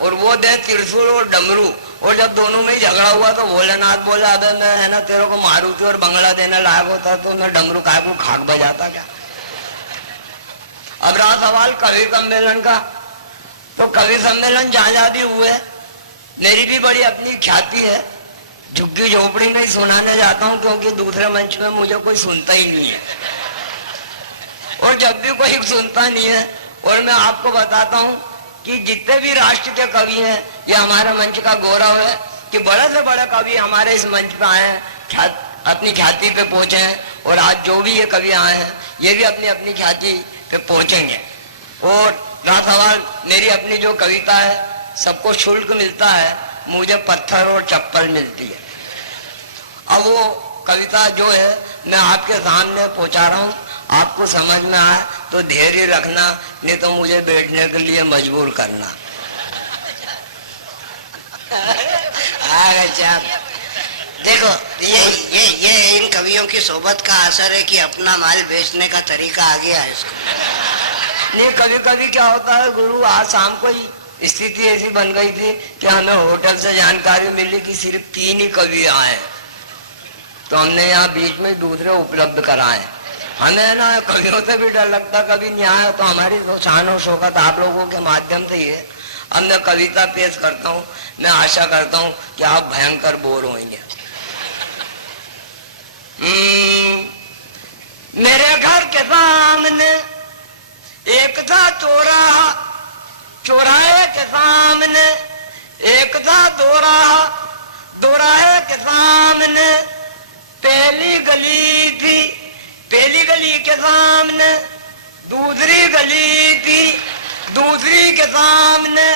और वो दे त्रिशूल और डमरू। और जब दोनों में ही झगड़ा हुआ तो भोलेनाथ बोला अबे मैं है ना तेरे को मारुति और बंगला देने लायक होता तो मैं डमरू काय को खाक बजाता क्या। अब रहा सवाल कवि सम्मेलन का, तो कवि सम्मेलन जहां भी हुए मेरी भी बड़ी अपनी ख्याति है। झुग्गी झोपड़ी में सुनाने जाता हूँ क्योंकि दूसरे मंच में मुझे कोई सुनता ही नहीं है, और जब भी कोई सुनता नहीं है। और मैं आपको बताता हूँ कि जितने भी राष्ट्र के कवि हैं, ये हमारे मंच का गौरव है कि बड़े से बड़े कवि हमारे इस मंच पे आए हैं, अपनी ख्याति पे पहुंचे हैं। और आज जो भी ये कवि आए हैं ये भी अपनी अपनी ख्याति पे पहुंचेंगे। और रहा सवाल मेरी अपनी जो कविता है, सबको शुल्क मिलता है, मुझे पत्थर और चप्पल मिलती है। अब वो कविता जो है मैं आपके सामने पहुंचा रहा हूँ, आपको समझ में आए तो धैर्य रखना, नहीं तो मुझे बैठने के लिए मजबूर करना। अच्छा, देखो ये इन कवियों की सोबत का असर है कि अपना माल बेचने का तरीका आ गया है इसको। ये कभी कभी क्या होता है गुरु, आज शाम को ही स्थिति ऐसी बन गई थी कि हमें होटल से जानकारी मिली कि सिर्फ 3 ही कवि आए, तो हमने यहाँ बीच में दूसरे उपलब्ध कराए। हमें ना कवियों से भी डर लगता, कभी नहीं आया तो हमारी तो शान और शौकत आप लोगों के माध्यम से ही है। अब मैं कविता पेश करता हूँ, मैं आशा करता हूँ कि आप भयंकर बोर होंगे। मेरे घर के सामने एक था चौराहा, चौराहे के सामने एक था दोराहा, दोराहे के सामने पहली गली थी, पहली गली के सामने दूसरी गली थी, दूसरी के सामने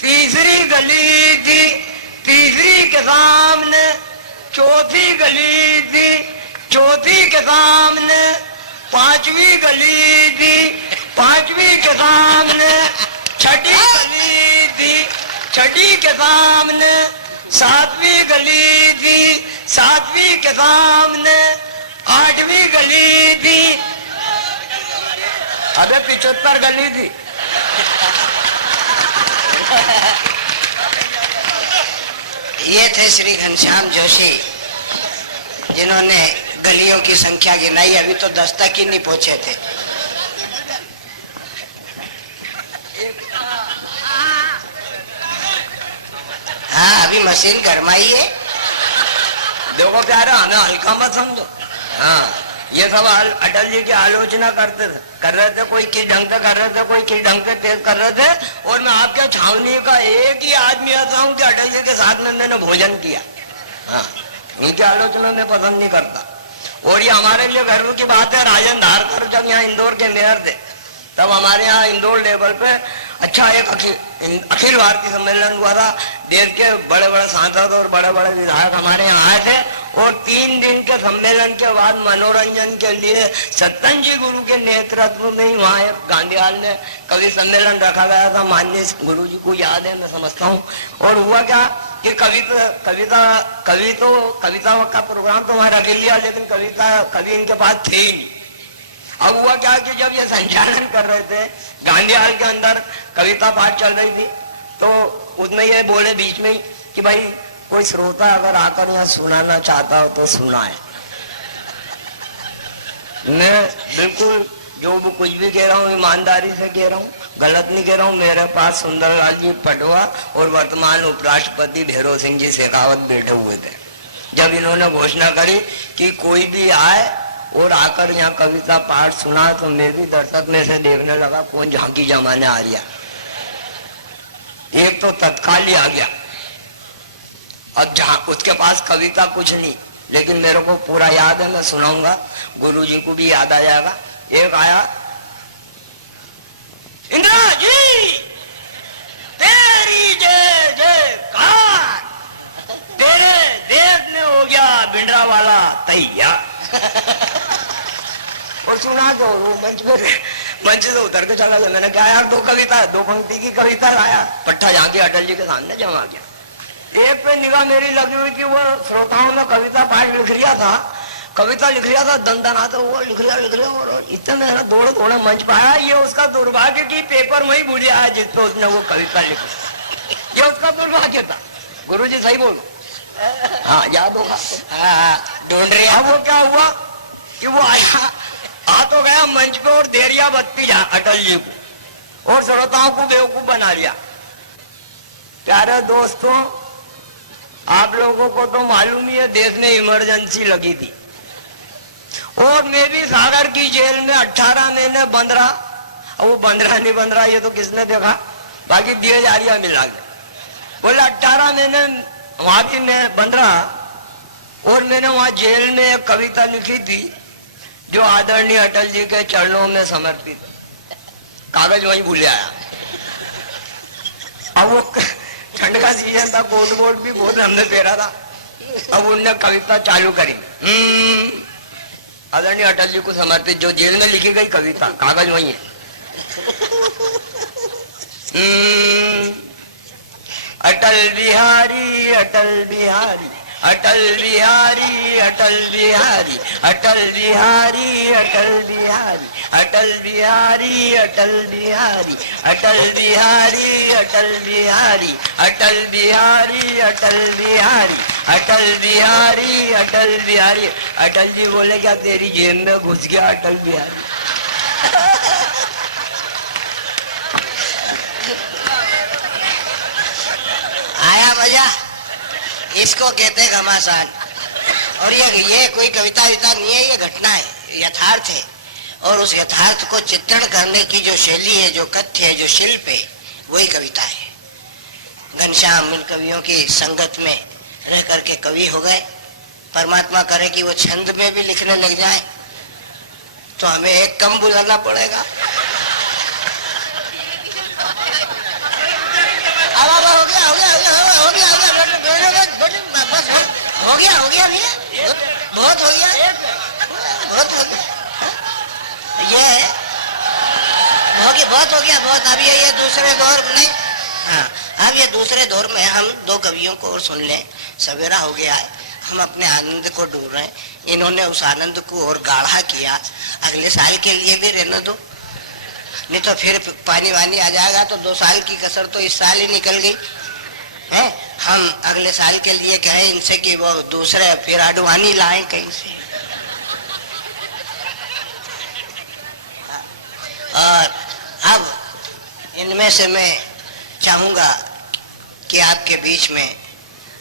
तीसरी गली थी, तीसरी के सामने चौथी गली थी, चौथी के सामने 5वीं गली थी, 5वीं के सामने 6ठी गली थी, 6ठी के सामने 7वीं गली थी, 7वीं के सामने 8वीं गली थी। अबे 75 गली थी। ये थे श्री घनश्याम जोशी, जिन्होंने गलियों की संख्या गिनाई, अभी तो 10 तक ही नहीं पहुंचे थे। हाँ, अभी मशीन गरमाई है। देखो प्यारा, हमें हल्का मत समझो। हाँ, ये सब अटल जी की आलोचना करते थे, कर रहे थे, कोई किस ढंग से कर रहे थे, कोई किस ढंग से तेज कर रहे थे। और मैं आपके छावनी का एक ही आदमी ऐसा हूँ कि अटल जी के साथ में मैंने भोजन किया। हाँ, उनकी आलोचना मैं पसंद नहीं करता। और ये हमारे लिए गर्व की बात है, राजन धारकर जब यहाँ इंदौर के मेयर थे, तब हमारे यहाँ इंदौर लेवल पे अच्छा एक अखिल भारतीय सम्मेलन हुआ था। देश के बड़े बड़े सांसद और बड़े बड़े विधायक हमारे यहाँ आए थे। और 3 दिन के सम्मेलन के बाद मनोरंजन के लिए सत्तन जी गुरु के नेतृत्व में ही वहाँ एक गांधी हाल में कवि सम्मेलन रखा गया था। माननीय गुरु जी को याद है, मैं समझता हूँ। और हुआ क्या कि कविता का प्रोग्राम तो वहाँ रख लिया, लेकिन कवि इनके पास थे ही नहीं। अब हुआ क्या कि जब ये संचालन कर रहे थे, गांधी हाल के अंदर कविता पाठ चल रही थी, तो उसमें ये बोले बीच में ही कि भाई कोई श्रोता अगर आकर यहाँ सुनाना चाहता हो तो सुनाए। मैं बिल्कुल जो कुछ भी कह रहा हूँ ईमानदारी से कह रहा हूँ, गलत नहीं कह रहा हूँ। मेरे पास सुंदरलाल जी पटवा और वर्तमान उपराष्ट्रपति भैरव सिंह जी शेखावत बैठे हुए थे जब इन्होंने घोषणा करी कि कोई भी आए और आकर यहाँ कविता पाठ सुना। तो मैं भी दर्शक में से देखने लगा कौन झांकी जमाने आ रहा। एक तो तत्काल ही आ गया। अब जहां उसके पास कविता कुछ नहीं, लेकिन मेरे को पूरा याद है, मैं सुनाऊंगा, गुरु जी को भी याद आ जाएगा। एक आया, इंदिरा जी तेरी जय जयकार, तेरे देश में हो गया भिंडरा वाला तैयार। और सुना दो मंच से उतर के चला गया। मैंने कहा यार 2 कविता, 2 पंक्ति की कविता लाया। पट्टा जाके अटल जी के सामने जमा गया। एक पे निगाह मेरी लगी हुई कि वो श्रोताओं में कविता पाठ लिख लिया था, कविता लिख लिया था, दंदना तो वो लिख लिया और इतने मेरा दौड़े मंच पाया। ये उसका दुर्भाग्य की पेपर में ही भूलिया है जिसपे उसने वो कविता लिखी। ये उसका दुर्भाग्य था। गुरु जी सही बोलो। हाँ, याद होगा। ढूंढ रहे। अब वो क्या हुआ कि वो आया, आ तो गया मंच पे और देरिया बत्ती जा अटल जी को और श्रोताओं को बेवकूफ बना लिया। प्यारे दोस्तों, आप लोगों को तो मालूम ही है देश में इमरजेंसी लगी थी और मैं भी सागर की जेल में 18 महीने बंद रहा। अब वो बंद रहा नहीं बंद रहा ये तो किसने देखा, बाकी दिए जारिया मिला के बोले 18 महीने वहां भी मैं बंद रहा। और मैंने वहां जेल में एक कविता लिखी थी जो आदरणीय अटल जी के चरणों में समर्पित। कागज वहीं भूल आया। अब वो ठंड का सीजन था, कोट वोट भी बहुत हमने पहरा था। अब उनने कविता चालू करी, आदरणीय अटल जी को समर्पित, जो जेल में लिखी गई कविता, कागज वही है। अटल बिहारी अटल बिहारी अटल बिहारी अटल बिहारी अटल बिहारी अटल बिहारी अटल बिहारी अटल बिहारी अटल बिहारी अटल बिहारी अटल बिहारी अटल बिहारी अटल बिहारी। अटल जी बोले क्या तेरी जेब में घुस गया अटल बिहारी। आया मजा? इसको कहते हैं घमासान। और ये कोई कविता विता नहीं है, ये घटना है, यथार्थ है। और उस यथार्थ को चित्रण करने की जो शैली है, जो कथ्य है, जो शिल्प है, वही कविता है। घनश्याम इन कवियों की संगत में रह करके कवि हो गए। परमात्मा करे कि वो छंद में भी लिखने लग जाए तो हमें एक कम बुलाना पड़ेगा। हो गया नहीं, बहुत हो गया, बहुत हो गया, ये बहुत हो गया, बहुत। अब ये दूसरे दौर में, हाँ, अब ये दूसरे दौर में हम दो कवियों को और सुन लें। सवेरा हो गया है, हम अपने आनंद को ढूंढ रहे हैं। इन्होंने उस आनंद को और गाढ़ा किया। अगले साल के लिए भी रहने दो, नहीं तो फिर पानी वानी आ जाएगा तो 2 साल की कसर तो इस साल ही निकल गई है। हम अगले साल के लिए कहें इनसे कि वो दूसरे फिर आडवाणी लाएं कहीं से। और अब इनमें से मैं चाहूंगा कि आपके बीच में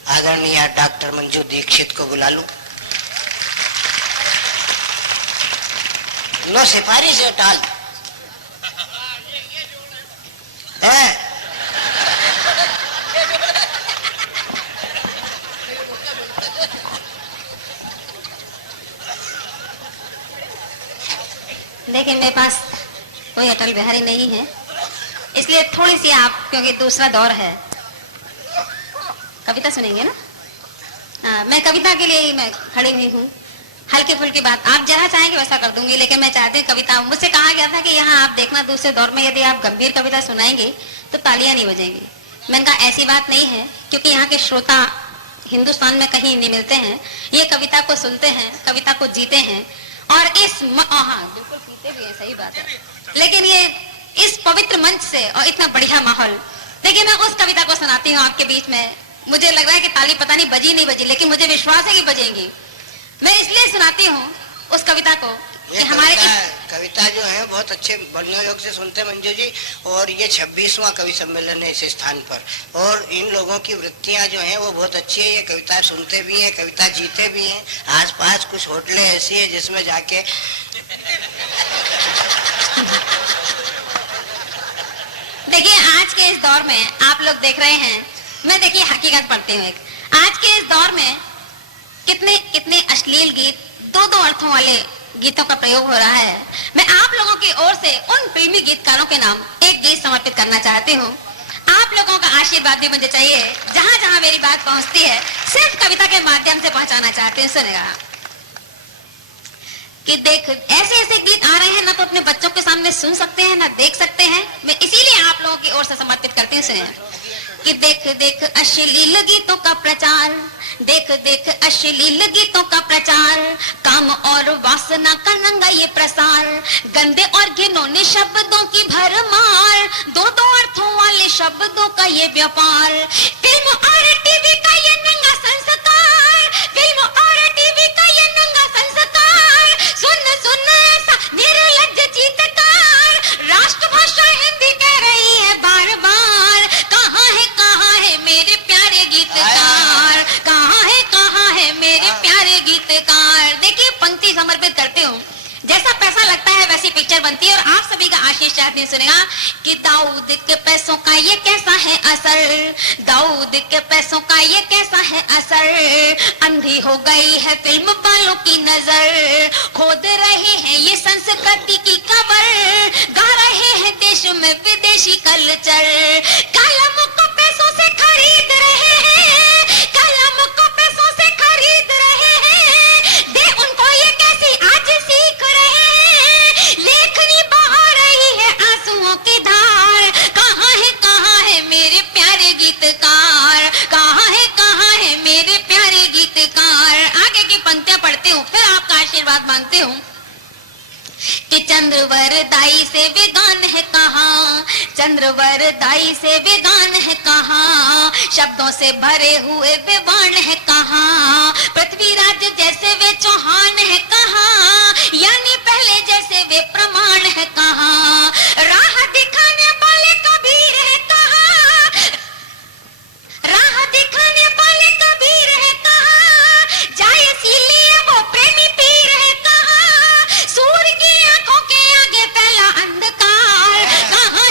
आदरणीय डॉक्टर मंजू दीक्षित को बुला लूं। नो सिफारिश है टाल है। देखिए मेरे पास कोई अटल बिहारी नहीं है, इसलिए थोड़ी सी आप, क्योंकि दूसरा दौर है, कविता सुनेंगे ना। मैं कविता के लिए मैं खड़ी हुई हूँ। हल्की फुल्की बात आप जहाँ चाहेंगे वैसा कर दूंगी, लेकिन मैं चाहती हूँ कविता, मुझसे कहा गया था कि यहाँ आप देखना दूसरे दौर में यदि आप गंभीर कविता सुनाएंगे तो तालियां नहीं बजेंगी। मैंने कहा ऐसी बात नहीं है, क्योंकि यहाँ के श्रोता हिंदुस्तान में कहीं नहीं मिलते हैं। ये कविता को सुनते हैं, कविता को जीते हैं, और हाँ बिल्कुल पीते भी है, सही बात है। लेकिन ये इस पवित्र मंच से और इतना बढ़िया माहौल, देखिए मैं उस कविता को सुनाती हूँ आपके बीच में। मुझे लग रहा है कि ताली पता नहीं बजी नहीं बजी, लेकिन मुझे विश्वास है कि बजेंगी। मैं इसलिए सुनाती हूँ उस कविता को कि हमारे कविता जो है बहुत अच्छे बढ़िया योग से सुनते हैं मंजू जी। और ये 26वां कवि सम्मेलन है इस स्थान पर, और इन लोगों की वृत्तियां जो हैं वो बहुत अच्छी है। ये कविता सुनते भी हैं, कविता जीते भी हैं। आसपास कुछ होटलें ऐसी है जिसमें जाके देखिए आज के इस दौर में आप लोग देख रहे हैं, मैं देखिए हकीकत पढ़ती हूँ एक। आज के इस दौर में कितने कितने अश्लील गीत, 2 अर्थों वाले गीतों का प्रयोग हो रहा है। मैं आप लोगों की ओर से उन फिल्मी गीतकारों के नाम एक गीत समर्पित करना चाहती हूँ। आप लोगों का आशीर्वाद भी मुझे चाहिए। जहां जहां मेरी बात पहुंचती है सिर्फ कविता के माध्यम से पहुंचाना चाहते हैं। सुनेगा कि देख ऐसे ऐसे गीत आ रहे हैं, ना तो अपने बच्चों के सामने सुन सकते हैं ना देख सकते हैं। मैं इसीलिए आप लोगों की ओर से समर्पित करती हूँ। सुने कि देख देख अश्लील गीतों का प्रचार, देख देख अश्लील गीतों का प्रचार, काम और वासना का नंगा ये प्रसार, गंदे और घिनौने शब्दों की भरमार, 2 अर्थों वाले शब्दों का ये व्यापार, फिल्म और टीवी का ये नंगा संस्कार, फिल्म और टीवी का ये नंगा संस्कार, सुन सुन ऐसा निर्लज्ज चीत्कार, राष्ट्रभाषा हिंदी कह रही है बार बार, कहाँ है मेरे प्यारे गीतकार, कहाँ है मेरे प्यारे गीतकार। देखिए पंक्ति समर्पित करती हूँ, जैसा पैसा लगता है वैसी पिक्चर बनती है, और आप सभी का आशीष चाहती हूँ। सुनेगा कि दाऊद के पैसों का ये कैसा है असर, दाऊद के पैसों का ये कैसा है असर, अंधी हो गई है फिल्म वालों की नजर, खोद रहे हैं ये संस्कृति की खबर, गा रहे हैं देश में विदेशी कल्चर, कलम को पैसों से खरीद रहे हैं, कलम को पैसों से खरीद रहे हैं, दे उनको ये कैसी आज सीख रहे हैं, लेखनी बहा रही है आंसुओं की धार, कहाँ है मेरे प्यारे गीतकार, कहाँ है मेरे प्यारे गीतकार। से वेगान है कहाँ, चंद्रवर दाई से वेगान है कहाँ, शब्दों से भरे हुए वे बाण है कहाँ, पृथ्वीराज जैसे वे चौहान है कहाँ, यानी पहले जैसे वे प्रमाण है कहाँ, राह दिखाने वाले कबीर है कहाँ, राह दिखाने वाले कबीर है कहाँ, जाए इसीलिए वो प्रेमी पीर है कहाँ, सूर्य की आंखों के आगे पहला अंधकार, कहाँ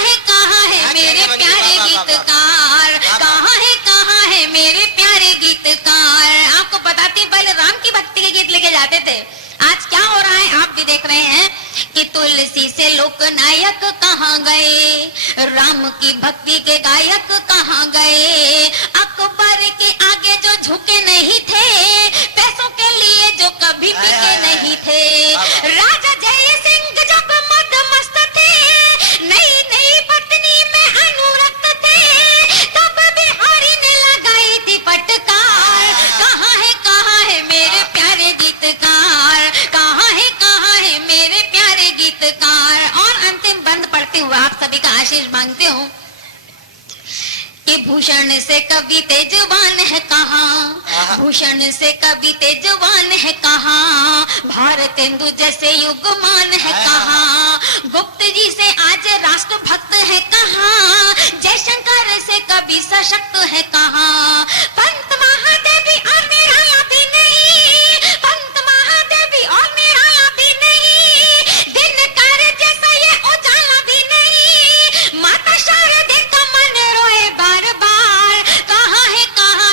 है मेरे प्यारे गीतकार, कहाँ है मेरे प्यारे गीतकार। आपको बताती बलराम की भक्ति के गीत लेके जाते थे, आज क्या हो रहा है आप भी देख रहे हैं कि तुलसी से लोकनायक कहाँ गए, राम की भक्ति के गायक कहाँ गए, अकबर के आगे जो झुके नहीं थे, पैसों के लिए जो कभी बिके नहीं थे, राजा जय सिंह जब मदमस्त थे, नई नई पत्नी में अनुरक्त थे, तब बिहारी ने लगाई थी फटकार, कहाँ है मेरे प्यारे गीतकार, कहाँ है मेरे प्यारे गीतकार। और अंतिम बंद पढ़ती हूँ, आप सभी का आशीष मांगती हूँ कि भूषण से कवि तेजवान है कहाँ, भूषण से कवि तेजवान है कहाँ, भारतेंदु जैसे युगमान है कहाँ, गुप्त जी से आज राष्ट्र भक्त है कहाँ, जयशंकर से कवि सशक्त है कहाँ, पंत महादेवी और निराला भी नहीं, पंत महादेवी और निराला भी नहीं, दिनकर जैसा ये उजाला भी नहीं, माता शारदे का मन रोए बार बार, कहाँ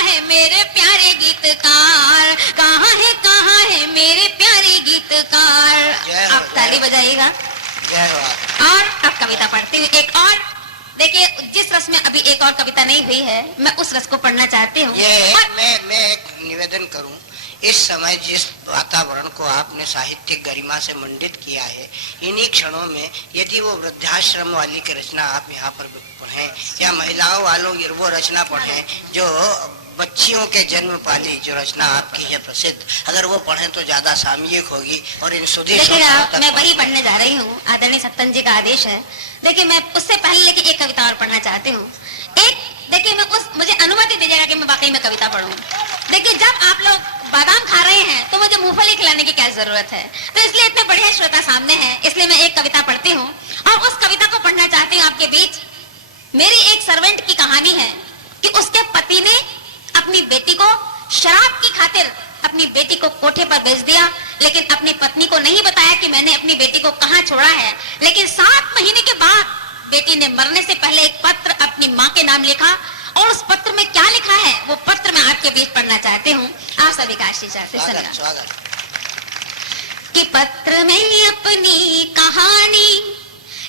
है मेरे प्यारे गीतकार, कहाँ है मेरे प्यारे गीतकार। आप ताली बजाइएगा। और अब कविता पढ़ती हूँ एक और, देखिए जिस रस में अभी एक और कविता नहीं हुई है, मैं उस रस को पढ़ना चाहती हूँ। मैं एक निवेदन करूं, इस समय जिस वातावरण को आपने साहित्यिक गरिमा से मंडित किया है, इन्हीं क्षणों में यदि वो वृद्धाश्रम वाली की रचना आप यहाँ पर पढ़ें, या महिलाओं वालों की वो रचना पढ़ें जो बच्चियों के जन्म पाली जो रचना आपकी है प्रसिद्ध, अगर वो पढ़ें तो ज्यादा सामयिक होगी। और इन सुधीर मैं वही पढ़ने जा रही हूँ, आदरणीय सत्तन जी का आदेश है। देखिए मैं उससे पहले लेके एक कविता और पढ़ना चाहती हूँ। एक देखिए मैं मुझे अनुमति दीजिएगा कि मैं वाकई में कविता पढ़ूं। देखिए जब आप लोग बादाम खा रहे हैं तो मुझे मूंगफली खिलाने की क्या जरूरत है, तो इसलिए इतने बढ़िया श्रोता सामने हैं, इसलिए मैं एक कविता पढ़ती हूँ और उस कविता को पढ़ना चाहती हूँ आपके बीच। मेरी एक सर्वेंट की कहानी है कि उसके पति ने अपनी बेटी को शराब की खातिर अपनी बेटी को कोठे पर भेज दिया, लेकिन अपनी पत्नी को नहीं बताया कि मैंने अपनी बेटी को कहाँ छोड़ा है। लेकिन 7 महीने के बाद बेटी ने मरने से पहले एक पत्र अपनी माँ के नाम लिखा, और उस पत्र में क्या लिखा है वो पत्र मैं आपके बीच पढ़ना चाहती हूँ। आप सभी का आशीष कि पत्र में अपनी कहानी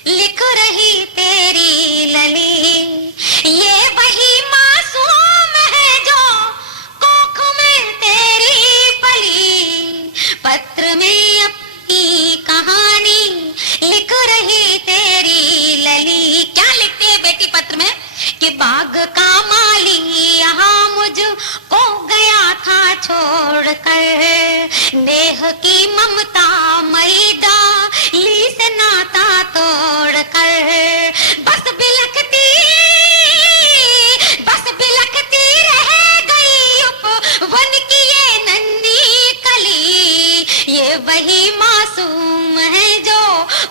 लिख रही तेरी लली, ये वही मासूम है जो कोख में तेरी पली, पत्र में अपनी कहानी लिख रही तेरी लली। क्या लिखती है बेटी पत्र में कि बाग का माली यहाँ मुझको गया था छोड़कर, नेह की ममता मई डाली से नाता तोड़कर, बस बिलखती रह गई उपवन की ये नन्ही कली, ये वही मासूम है जो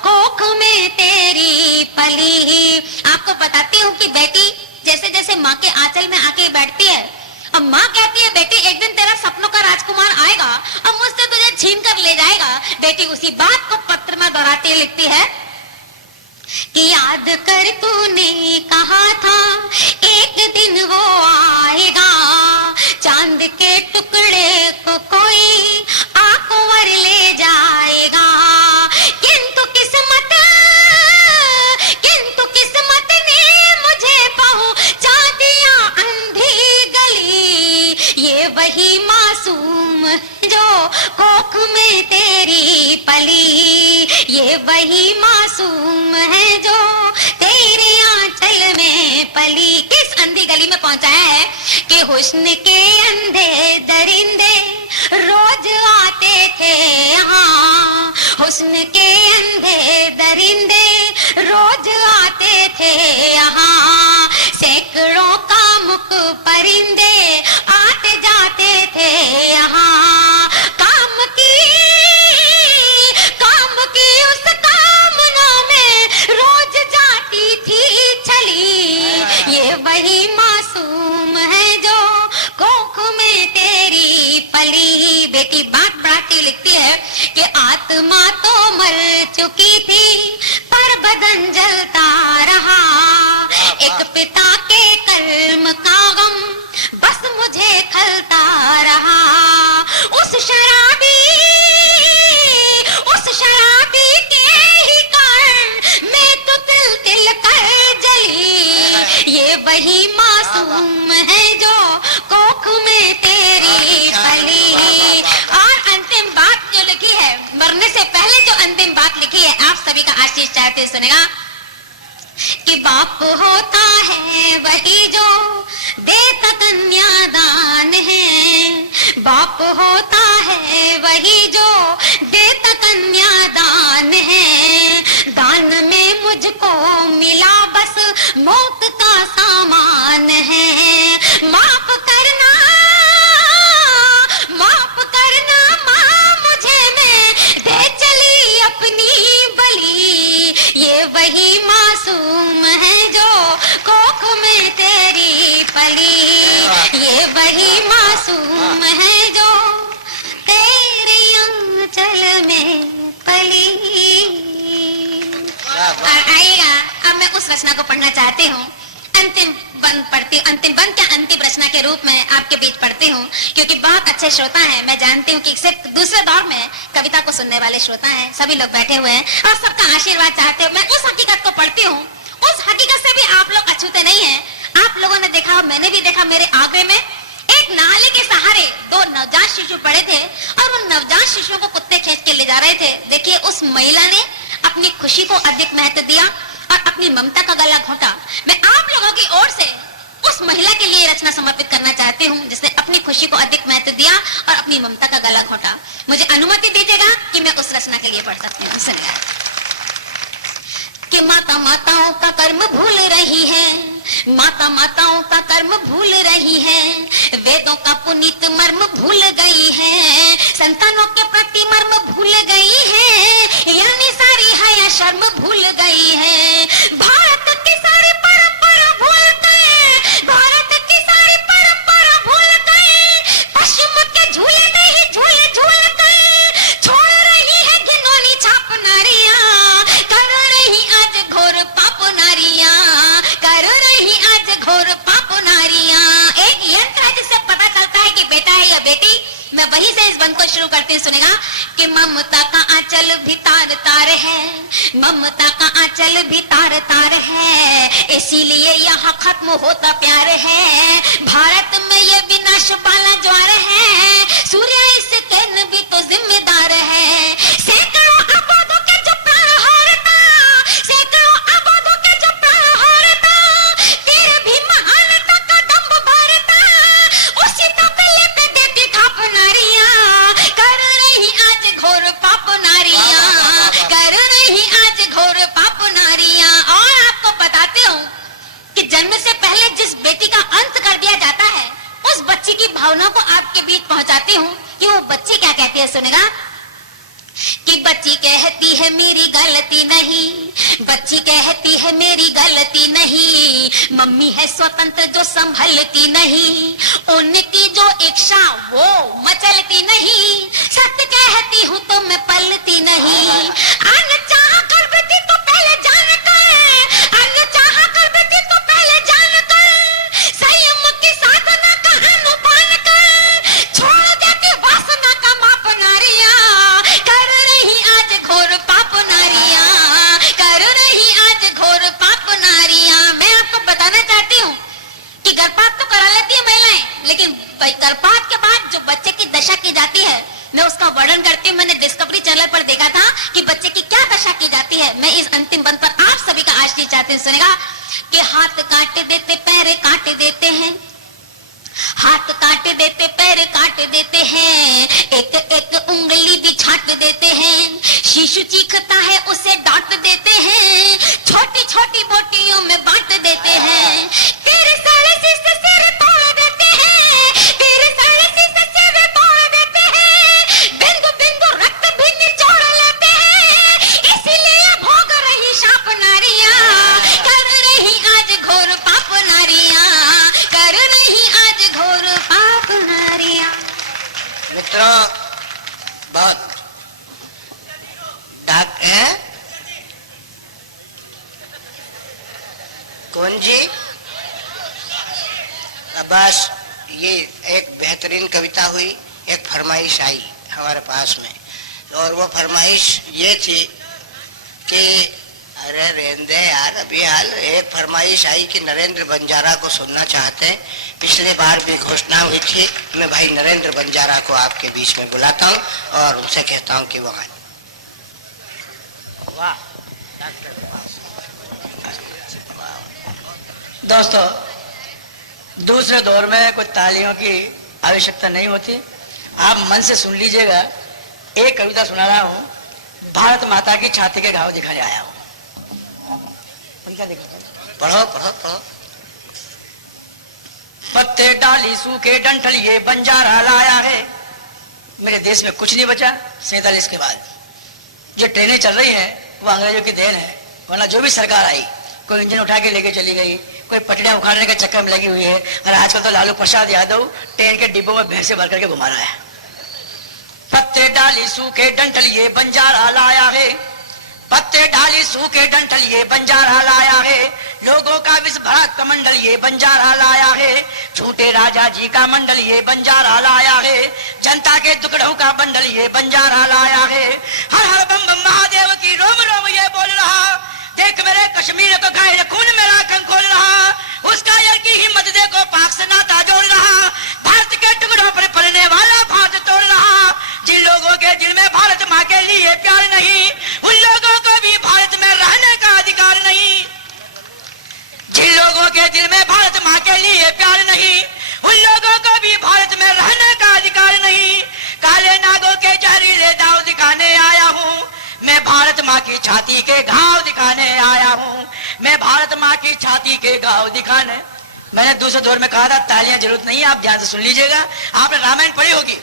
कोख में तेरी पली। आपको बताती हूँ कि बेटी जैसे जैसे माँ के आंचल में आके बैठती है, अब माँ कहती है बेटी एक दिन तेरा सपनों का राजकुमार आएगा और मुझसे तुझे छीन कर ले जाएगा। बेटी उसी बात को पत्र में दोहराती लिखती है कि याद कर तूने कहा था एक दिन वो आएगा, चांद के टुकड़े को कोई आंखों ले जाएगा, किंतु किस्मत ने मुझे पहुंचा दिया अंधी गली, ये वही मासूम जो कोख में तेरी पली, ये वही मासूम है जो तेरे आंचल में पली। किस अंधी गली में पहुंचाया है कि हुस्न के अंधे दरिंदे रोज आते थे यहाँ, हुस्न के अंधे दरिंदे परिंदे आते जाते थे यहाँ। काम की उस कामना में रोज जाती थी चली। ये वही मासूम है जो कोख में तेरी पली। बेटी बात बढ़ाती लिखती है कि आत्मा तो मर चुकी थी पर बदन जलता रहा। एक पिता के कर्म का गम बस मुझे खलता रहा। उस शराबी के ही कारण मैं तो तिल तिल कर जली। ये वही मासूम है जो कोख में तेरी पली। और अंतिम बात जो लिखी है, मरने से पहले जो अंतिम बात लिखी है, आप सभी का आशीष चाहते सुनेगा कि बाप होता है वही जो देता कन्यादान है। बाप होता है वही जो देता कन्यादान है। दान में मुझको मिला बस मौत का सामान है। माफ करना माँ मुझे, मैं दे चली अपनी बलि। ये वही मासूम है जो कोख में तेरी पली। ये वही मासूम है जो तेरे आंचल में पली। और आइएगा, अब मैं उस रचना को पढ़ना चाहती हूँ। अंतिम बंद क्या अंतिम रचना के रूप में आपके बीच पढ़ती हूँ, क्योंकि बहुत अच्छे श्रोता हैं। मैं जानती हूँ कि सिर्फ दूसरे दौर में कविता को सुनने वाले श्रोता हैं, सभी लोग बैठे हुए हैं और सबका आशीर्वाद चाहते हैं। मैं उस हकीकत को पढ़ती हूँ, उस हकीकत से भी आप लोग अछूते नहीं हैं। आप लोगों ने देखा, मैंने भी देखा, मेरे आगरे में एक नाले के सहारे 2 नवजात शिशु पड़े थे और उन नवजात शिशुओं को कुत्ते खींच के ले जा रहे थे। देखिए, उस महिला ने अपनी खुशी को अधिक महत्व दिया और अपनी ममता का गला घोंटा। मैं आप लोगों की ओर से उस महिला के लिए रचना समर्पित करना चाहती हूँ जिसने अपनी खुशी को अधिक महत्व दिया और अपनी ममता का गला घोंटा। मुझे अनुमति दीजिएगा कि मैं उस रचना के लिए पढ़ सकती हूँ। सुनिए कि माता माताओं का कर्म भूल रही है, माता माताओं का कर्म भूल रही है, वेदों का पुनीत मर्म भूल गई है, संतानों के प्रति मर्म भूल गई है, यानी सारी हया शर्म भूल गई है। भारत की सारी परंपरा भूल गए, भारत की सारी परंपरा भूल गए, पश्चिम के झूले में ही झूले झूल गए। छोड़ रही है घिनौनी छाप नारियां, कर रही आज घोर पाप नारियां, कर रही आज घोर पाप नारियां। एक यंत्र है जिससे पता चलता है कि बेटा है या बेटी। मैं वहीं से इस बंद को शुरू करते हैं, सुनेगा कि ममता का आंचल भी तार तार है, ममता का आंचल भी तार तार है, इसीलिए यहाँ खत्म होता प्यार है। भारत में ये विनाश वाला ज्वार है, सूर्य इसके भी तो जिम्मेदार है। सैकड़ों आबादों के जो प्राण हारता, सैकड़ों आबादों के जो प्राण हारता, तेरे भी महानता का दम्भ भरता, उसी तबले पे देती थाप नारियां, कर रही आज घोर पाप नारियां, कर रही आज घोर पाप नारियां। और आपको बताते हूँ कि जन्म से पहले जिस बेटी का अंत कर दिया जाता है, उस बच्ची की भावना को आपके बीच पहुंचाती हूँ कि वो बच्ची क्या कहती है। सुनेगा कि बच्ची कहती है मेरी गलती नहीं, बच्ची कहती है मेरी गलती नहीं, मम्मी है स्वतंत्र जो संभलती नहीं, उनकी जो इच्छा वो मचलती नहीं, सत्य कहती हूँ तो मैं पलती नहीं। अन चाह कर बेटी तो पहले जान कर, अन चाह कर बेटी तो पहले जान कर, संयम की साधना का अनुपान कर, छोड़ देती वासना का माप नारियां, कर रही आज घोर पाप नारियां, कर रही आज घोर पाप नारियां। मैं आपको बताना चाहती हूँ कि गर्भपात तो करा लेती है महिलाएं, लेकिन गर्भपात के बाद जो बच्चे की दशा की जाती है, मैं उसका वर्णन करती हूँ। मैंने डिस्कवरी चैनल पर देखा था कि बच्चे की क्या दशा की जाती है। मैं इस अंतिम बंद पर आप सभी का आशीष चाहते हैं। सुनेगा कि हाथ काट देते पैर काट देते हैं, हाथ काट देते पैर काट देते हैं, एक एक उंगली भी छाट देते हैं, शिशु चीखता है उसे डांट देते हैं, छोटी छोटी बोटियों में बांट देते हैं, तेरे सारे सिर मित्रों, बहुत कौन जी? बस ये एक बेहतरीन कविता हुई, एक फरमाइश आई हमारे पास में, और वो फरमाइश ये थी कि अरे रेंदे यार, अभी हाल एक फरमाइश आई कि नरेंद्र बंजारा को सुनना चाहते हैं। पिछले बार भी घोषणा हुई थी, मैं भाई नरेंद्र बंजारा को आपके बीच में बुलाता हूँ और उनसे कहता हूँ कि वो आए। दोस्तों, दूसरे दौर में कोई तालियों की आवश्यकता नहीं होती, आप मन से सुन लीजिएगा। एक कविता सुना रहा हूँ, भारत माता की छाती के घाव दिखाने आया हूँ। पढ़ो पढ़ो पढ़ो। पत्ते डाली सूखे डंठल ये बंजारा लाया है। मेरे देश में कुछ नहीं बचा 47 के बाद। जो ट्रेनें चल रही हैं वो अंग्रेजों की देन है, वरना जो भी सरकार आई, कोई इंजन उठा के लेके चली गई, कोई पटड़ियां उखाड़ने के चक्कर में लगी हुई है। और आजकल तो लालू प्रसाद यादव ट्रेन के डिब्बों में भैंसे भर करके घुमा रहा है। पत्ते डाली सूखे डंठल ये बंजारा लाया है, पत्ते डाली सूखे डंठल ये बंजारा लाया है, लोगों का विष भरा कमंडल ये बंजारा लाया है, छोटे राजा जी का मंडल ये बंजारा लाया है, जनता के टुकड़ों का बंडल ये बंजारा लाया है। हर हर बम बम महादेव की रोम रोम ये बोल रहा, देख मेरे कश्मीर को घायल खून मेरा कंखोल रहा, उसका यर की हिम्मत देखो पाक से नाता जोड़ रहा, भारत के टुकड़ों पर पलने वाला भारत तोड़ रहा। जिन लोगों के दिल में भारत माँ के लिए प्यार नहीं, उन लोगों को भी भारत में रहने का अधिकार नहीं। जिन लोगों के दिल में भारत माँ के लिए प्यार नहीं, उन लोगों को भी भारत में रहने का अधिकार नहीं। काले नागों के जहरीले दाव दिखाने आया हूँ, मैं भारत माँ की छाती के घाव दिखाने आया हूँ, मैं भारत माँ की छाती के घाव दिखाने। मैंने दूसरे दौर में कहा था तालियां जरूरत नहीं है, आप ध्यान से सुन लीजिएगा। आपने रामायण पढ़ी होगी,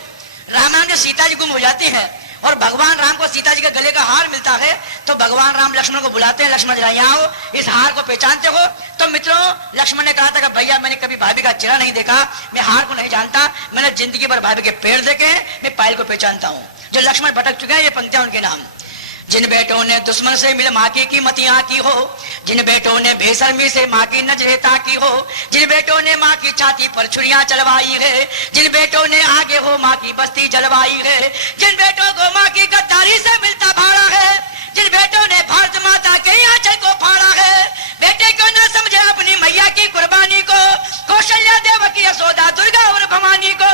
रामायण में सीता जी गुम हो जाती है और भगवान राम को सीता जी के गले का हार मिलता है, तो भगवान राम लक्ष्मण को बुलाते हैं, लक्ष्मण जरा यहाँ आओ, इस हार को पहचानते हो? तो मित्रों, लक्ष्मण ने कहा था कि भैया मैंने कभी भाभी का चेहरा नहीं देखा, मैं हार को नहीं जानता, मैंने जिंदगी भर भाभी के पैर देखे हैं, मैं पायल को पहचानता हूँ। जो लक्ष्मण भटक चुके हैं, ये पंक्तियां उनके नाम। जिन बेटों ने दुश्मन से मिल माँ की कीमतियां की हो, जिन बेटों ने बेशर्मी से माँ की नजरें ताकी हो, जिन बेटों ने माँ की छाती पर छुरियां चलवाई है, जिन बेटों ने आगे हो माँ की बस्ती जलवाई है, जिन बेटों को माँ की गद्दारी से मिलता भाड़ा है, जिन बेटों ने भारत माता के आंचल को फाड़ा है, बेटे को न समझे अपनी मैया की कुर्बानी को, कौशल्या देवकी यशोदा दुर्गा और भवानी को,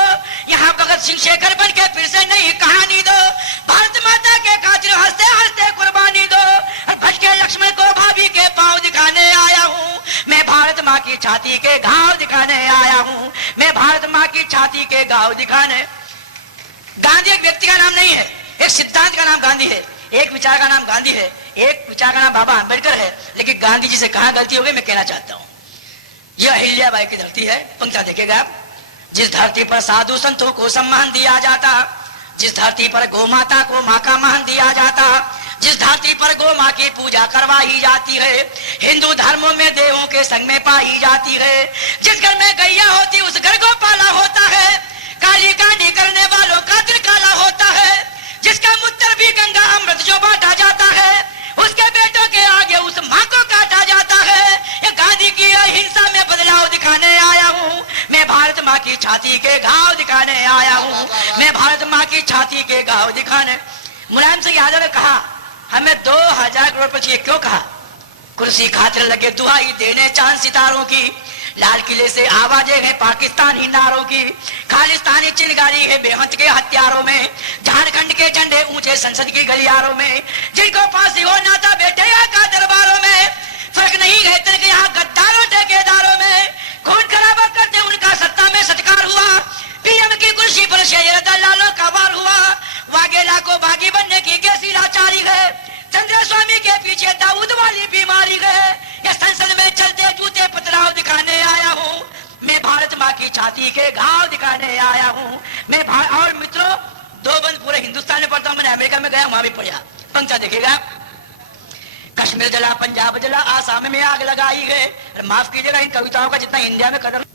यहाँ भगत सिंह शेखर बन के फिर से नई कहानी दो, भारत माता के खातिर हंसते हंसते कुर्बानी दो। और भटके लक्ष्मण को भाभी के पांव दिखाने आया हूँ, मैं भारत माँ की छाती के घाव दिखाने आया हूँ, मैं भारत माँ की छाती के घाव दिखाने। गांधी एक व्यक्ति का नाम नहीं है, एक सिद्धांत का नाम गांधी है, एक विचार का नाम गांधी है, एक विचार का नाम बाबा अम्बेडकर है। लेकिन गांधी जी से कहाँ गलती हो गई मैं कहना चाहता हूँ। यह अहिल्याबाई की धरती है, पंक्तियां देखिएगा। जिस धरती पर साधु संतों को सम्मान दिया जाता, जिस धरती पर गौ माता को माँ का मान दिया जाता, जिस धरती पर गौ माँ की पूजा करवाई जाती है, हिंदू धर्मों में देवों के संग में पाई जाती है, जिस घर में गैया होती उस घर को पाला होता है, काली कांडी करने वालों का दिल काला होता है, जिसका मूत्र भी गंगा अमृत जो बांटा जाता है, उसके बेटों के आगे उस माँ को काटा जाता है। ये गांधी की अहिंसा में बदलाव दिखाने आया हूँ, मैं भारत माँ की छाती के घाव दिखाने आया हूँ, मैं भारत माँ की छाती के घाव दिखाने। मुलायम सिंह यादव ने कहा हमें 2000 करोड़ रुपए चाहिए, क्यों कहा? कुर्सी खातिर लगे दुहाई देने चांद सितारों की, लाल किले से आवाजें हैं पाकिस्तानी नारों की, खालिस्तानी चिंगारी है बेहद के हथियारों में, झारखंड के झंडे ऊंचे संसद की गलियारों में, जिनको फांसी होना था बेटे का दरबारों में, फर्क नहीं रहते कि यहाँ गद्दारों ठेकेदारों में, खून खराबा करते उनका सत्ता में सत्कार हुआ, पीएम की कुर्सी पर शेर दलालों का वार हुआ, वाघेला को बागी बनने की कैसी लाचारी है, चंद्र स्वामी के पीछे दाऊद वाली बीमारी है, ये संसद में चलते जूते पतलाव दिखाने आया हूँ, मैं भारत माँ की छाती के घाव दिखाने आया हूँ, मैं और मित्रों 2 बंद पूरे हिंदुस्तान में पढ़ता हूँ, मैंने अमेरिका में गया वहां भी पढ़ा। पंक्तियां देखिएगा। कश्मीर जला, पंजाब जला, आसाम में आग लगाई है। माफ कीजिएगा इन कविताओं का जितना इंडिया में कदर